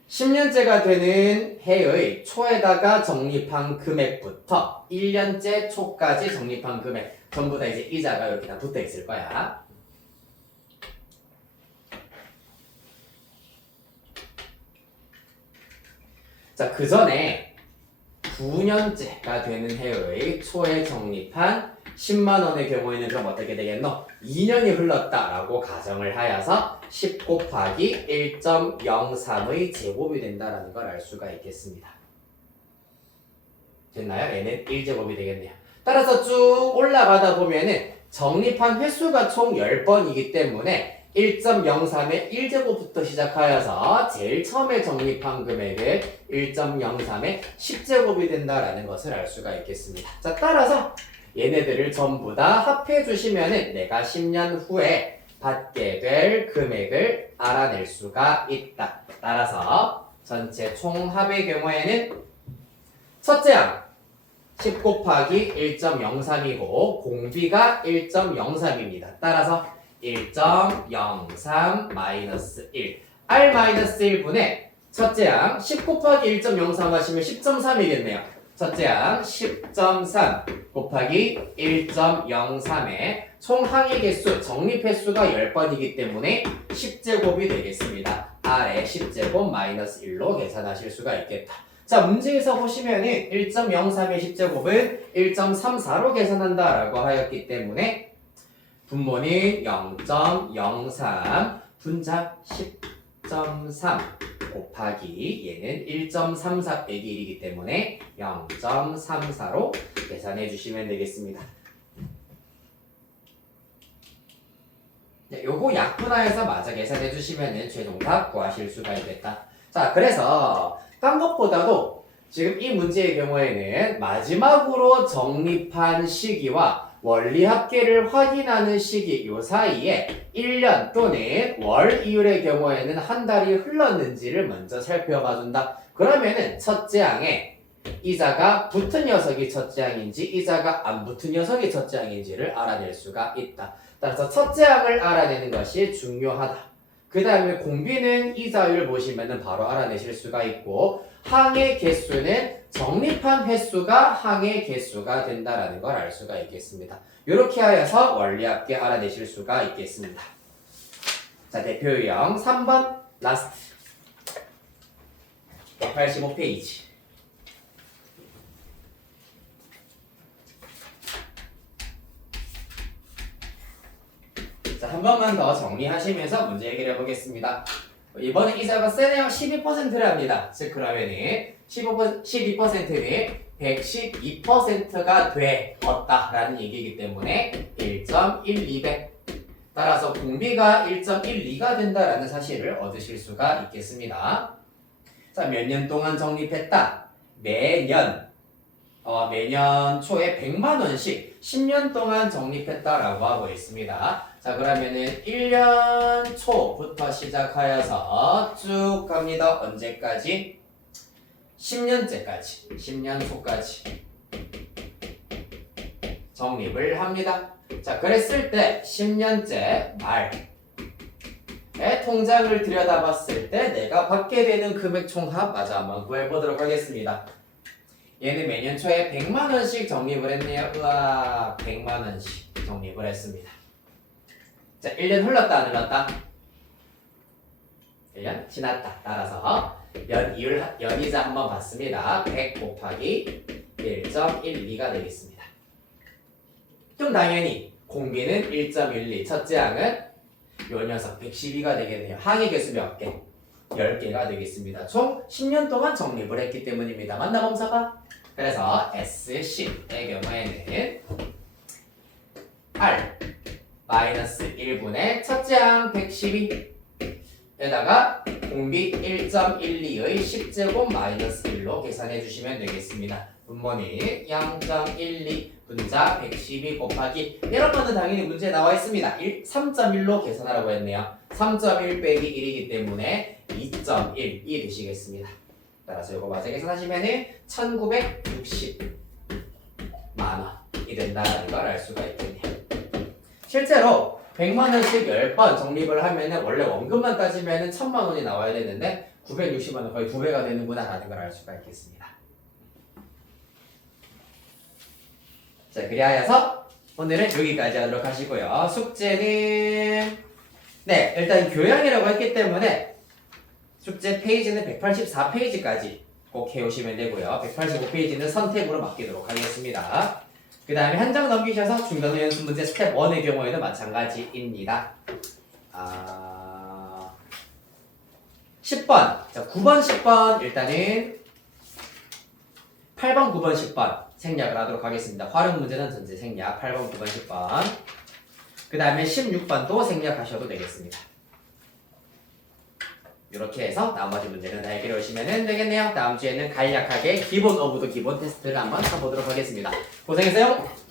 10년째가 되는 해의 초에다가 적립한 금액부터 1년째 초까지 적립한 금액 전부 다 이제 이자가 이렇게 다 붙어 있을 거야. 자, 그 전에 9년째가 되는 해의 초에 적립한 10만 원의 경우에는 그럼 어떻게 되겠노? 2년이 흘렀다라고 가정을 하여서 10 곱하기 1.03의 제곱이 된다라는 걸 알 수가 있겠습니다. 됐나요? 얘는 1제곱이 되겠네요. 따라서 쭉 올라가다 보면은 적립한 횟수가 총 10번이기 때문에 1.03의 1제곱부터 시작하여서 제일 처음에 적립한 금액은 1.03의 10제곱이 된다라는 것을 알 수가 있겠습니다. 자, 따라서 얘네들을 전부 다 합해 주시면은 내가 10년 후에 받게 될 금액을 알아낼 수가 있다. 따라서 전체 총합의 경우에는 첫째 항 10 곱하기 1.03이고 공비가 1.03입니다. 따라서 1.03 마이너스 1 R-1분의 첫째 항 10 곱하기 1.03 하시면 10.3이겠네요. 첫째 항 10.3 곱하기 1.03의 총 항의 개수, 정립 횟수가 10번이기 때문에 10제곱이 되겠습니다. R의 10제곱 마이너스 1로 계산하실 수가 있겠다. 자, 문제에서 보시면은 1.03의 10제곱은 1.34로 계산한다라고 하였기 때문에 분모는 0.03, 분자 10.3 곱하기 얘는 1.34 빼기 1이기 때문에 0.34로 계산해 주시면 되겠습니다. 네, 요거 약분하여서 마저 계산해 주시면 최종 답 구하실 수가 있겠다. 자, 그래서 딴 것보다도 지금 이 문제의 경우에는 마지막으로 정립한 시기와 원리합계를 확인하는 시기 요 사이에 1년 또는 월 이율의 경우에는 한 달이 흘렀는지를 먼저 살펴봐 준다. 그러면은 첫째 항에 이자가 붙은 녀석이 첫째 항인지 이자가 안 붙은 녀석이 첫째 항인지를 알아낼 수가 있다. 따라서 첫째 항을 알아내는 것이 중요하다. 그 다음에 공비는 이자율 보시면은 바로 알아내실 수가 있고 항의 개수는 정립한 횟수가 항의 개수가 된다라는 걸 알 수가 있겠습니다. 이렇게 하여서 원리합계 알아내실 수가 있겠습니다. 자, 대표 유형 3번 라스트 185페이지. 자, 한 번만 더 정리하시면서 문제 해결해 보겠습니다. 이번에 이자가 세네요 12%랍니다. 즉 그러면은 12%는 112%가 되었다라는 얘기이기 때문에 1.12배. 따라서 공비가 1.12가 된다라는 사실을 얻으실 수가 있겠습니다. 자, 몇 년 동안 정립했다? 매년 초에 100만 원씩 10년 동안 정립했다라고 하고 있습니다. 자, 그러면은 1년 초부터 시작하여서 쭉 갑니다. 언제까지? 10년째까지, 10년 초까지 정립을 합니다. 자, 그랬을 때 10년째 말에 통장을 들여다봤을 때 내가 받게 되는 금액 총합 마저 한번 구해보도록 하겠습니다. 얘는 매년 초에 100만 원씩 정립을 했네요. 으악, 100만 원씩 정립을 했습니다. 자, 1년 흘렀다 안 흘렀다? 1년 지났다. 따라서 연이자 한번 봤습니다. 100 곱하기 1.12가 되겠습니다. 그럼 당연히 공비는 1.12, 첫째 항은 요 녀석 112가 되겠네요. 항의 개수 몇 개? 10개가 되겠습니다. 총 10년 동안 정립을 했기 때문입니다. 맞나 범사가? 그래서 S10의 경우에는 R 마이너스 1분의 첫째 항 112에다가 공비 1.12의 10제곱 마이너스 1로 계산해 주시면 되겠습니다. 분모는 0.12 분자 112 곱하기 이런 거는 당연히 문제에 나와 있습니다. 3.1로 계산하라고 했네요. 3.1 빼기 1이기 때문에 2.1이 되시겠습니다. 따라서 이거 맞아 계산하시면은 1960만 원이 된다는 걸 알 수가 있겠네요. 실제로 100만 원씩 10번 정립을 하면은 원래 원금만 따지면은 1000만 원이 나와야 되는데 960만 원 거의 2배가 되는구나 라는 걸 알 수가 있겠습니다. 자, 그리하여서 오늘은 여기까지 하도록 하시고요. 숙제는 네, 일단 교양이라고 했기 때문에 숙제 페이지는 184페이지까지 꼭 해오시면 되고요. 185페이지는 선택으로 맡기도록 하겠습니다. 그 다음에 한 장 넘기셔서 중간 연습 문제 스텝 1의 경우에는 마찬가지입니다. 10번. 자, 9번, 10번 일단은 8번, 9번, 10번 생략을 하도록 하겠습니다. 활용 문제는 전체 생략. 8번, 9번, 10번. 그 다음에 16번도 생략하셔도 되겠습니다. 이렇게 해서 나머지 문제는 다 해결해 오시면 되겠네요. 다음 주에는 간략하게 기본 오브도 기본 테스트를 한번 쳐보도록 하겠습니다. 고생했어요.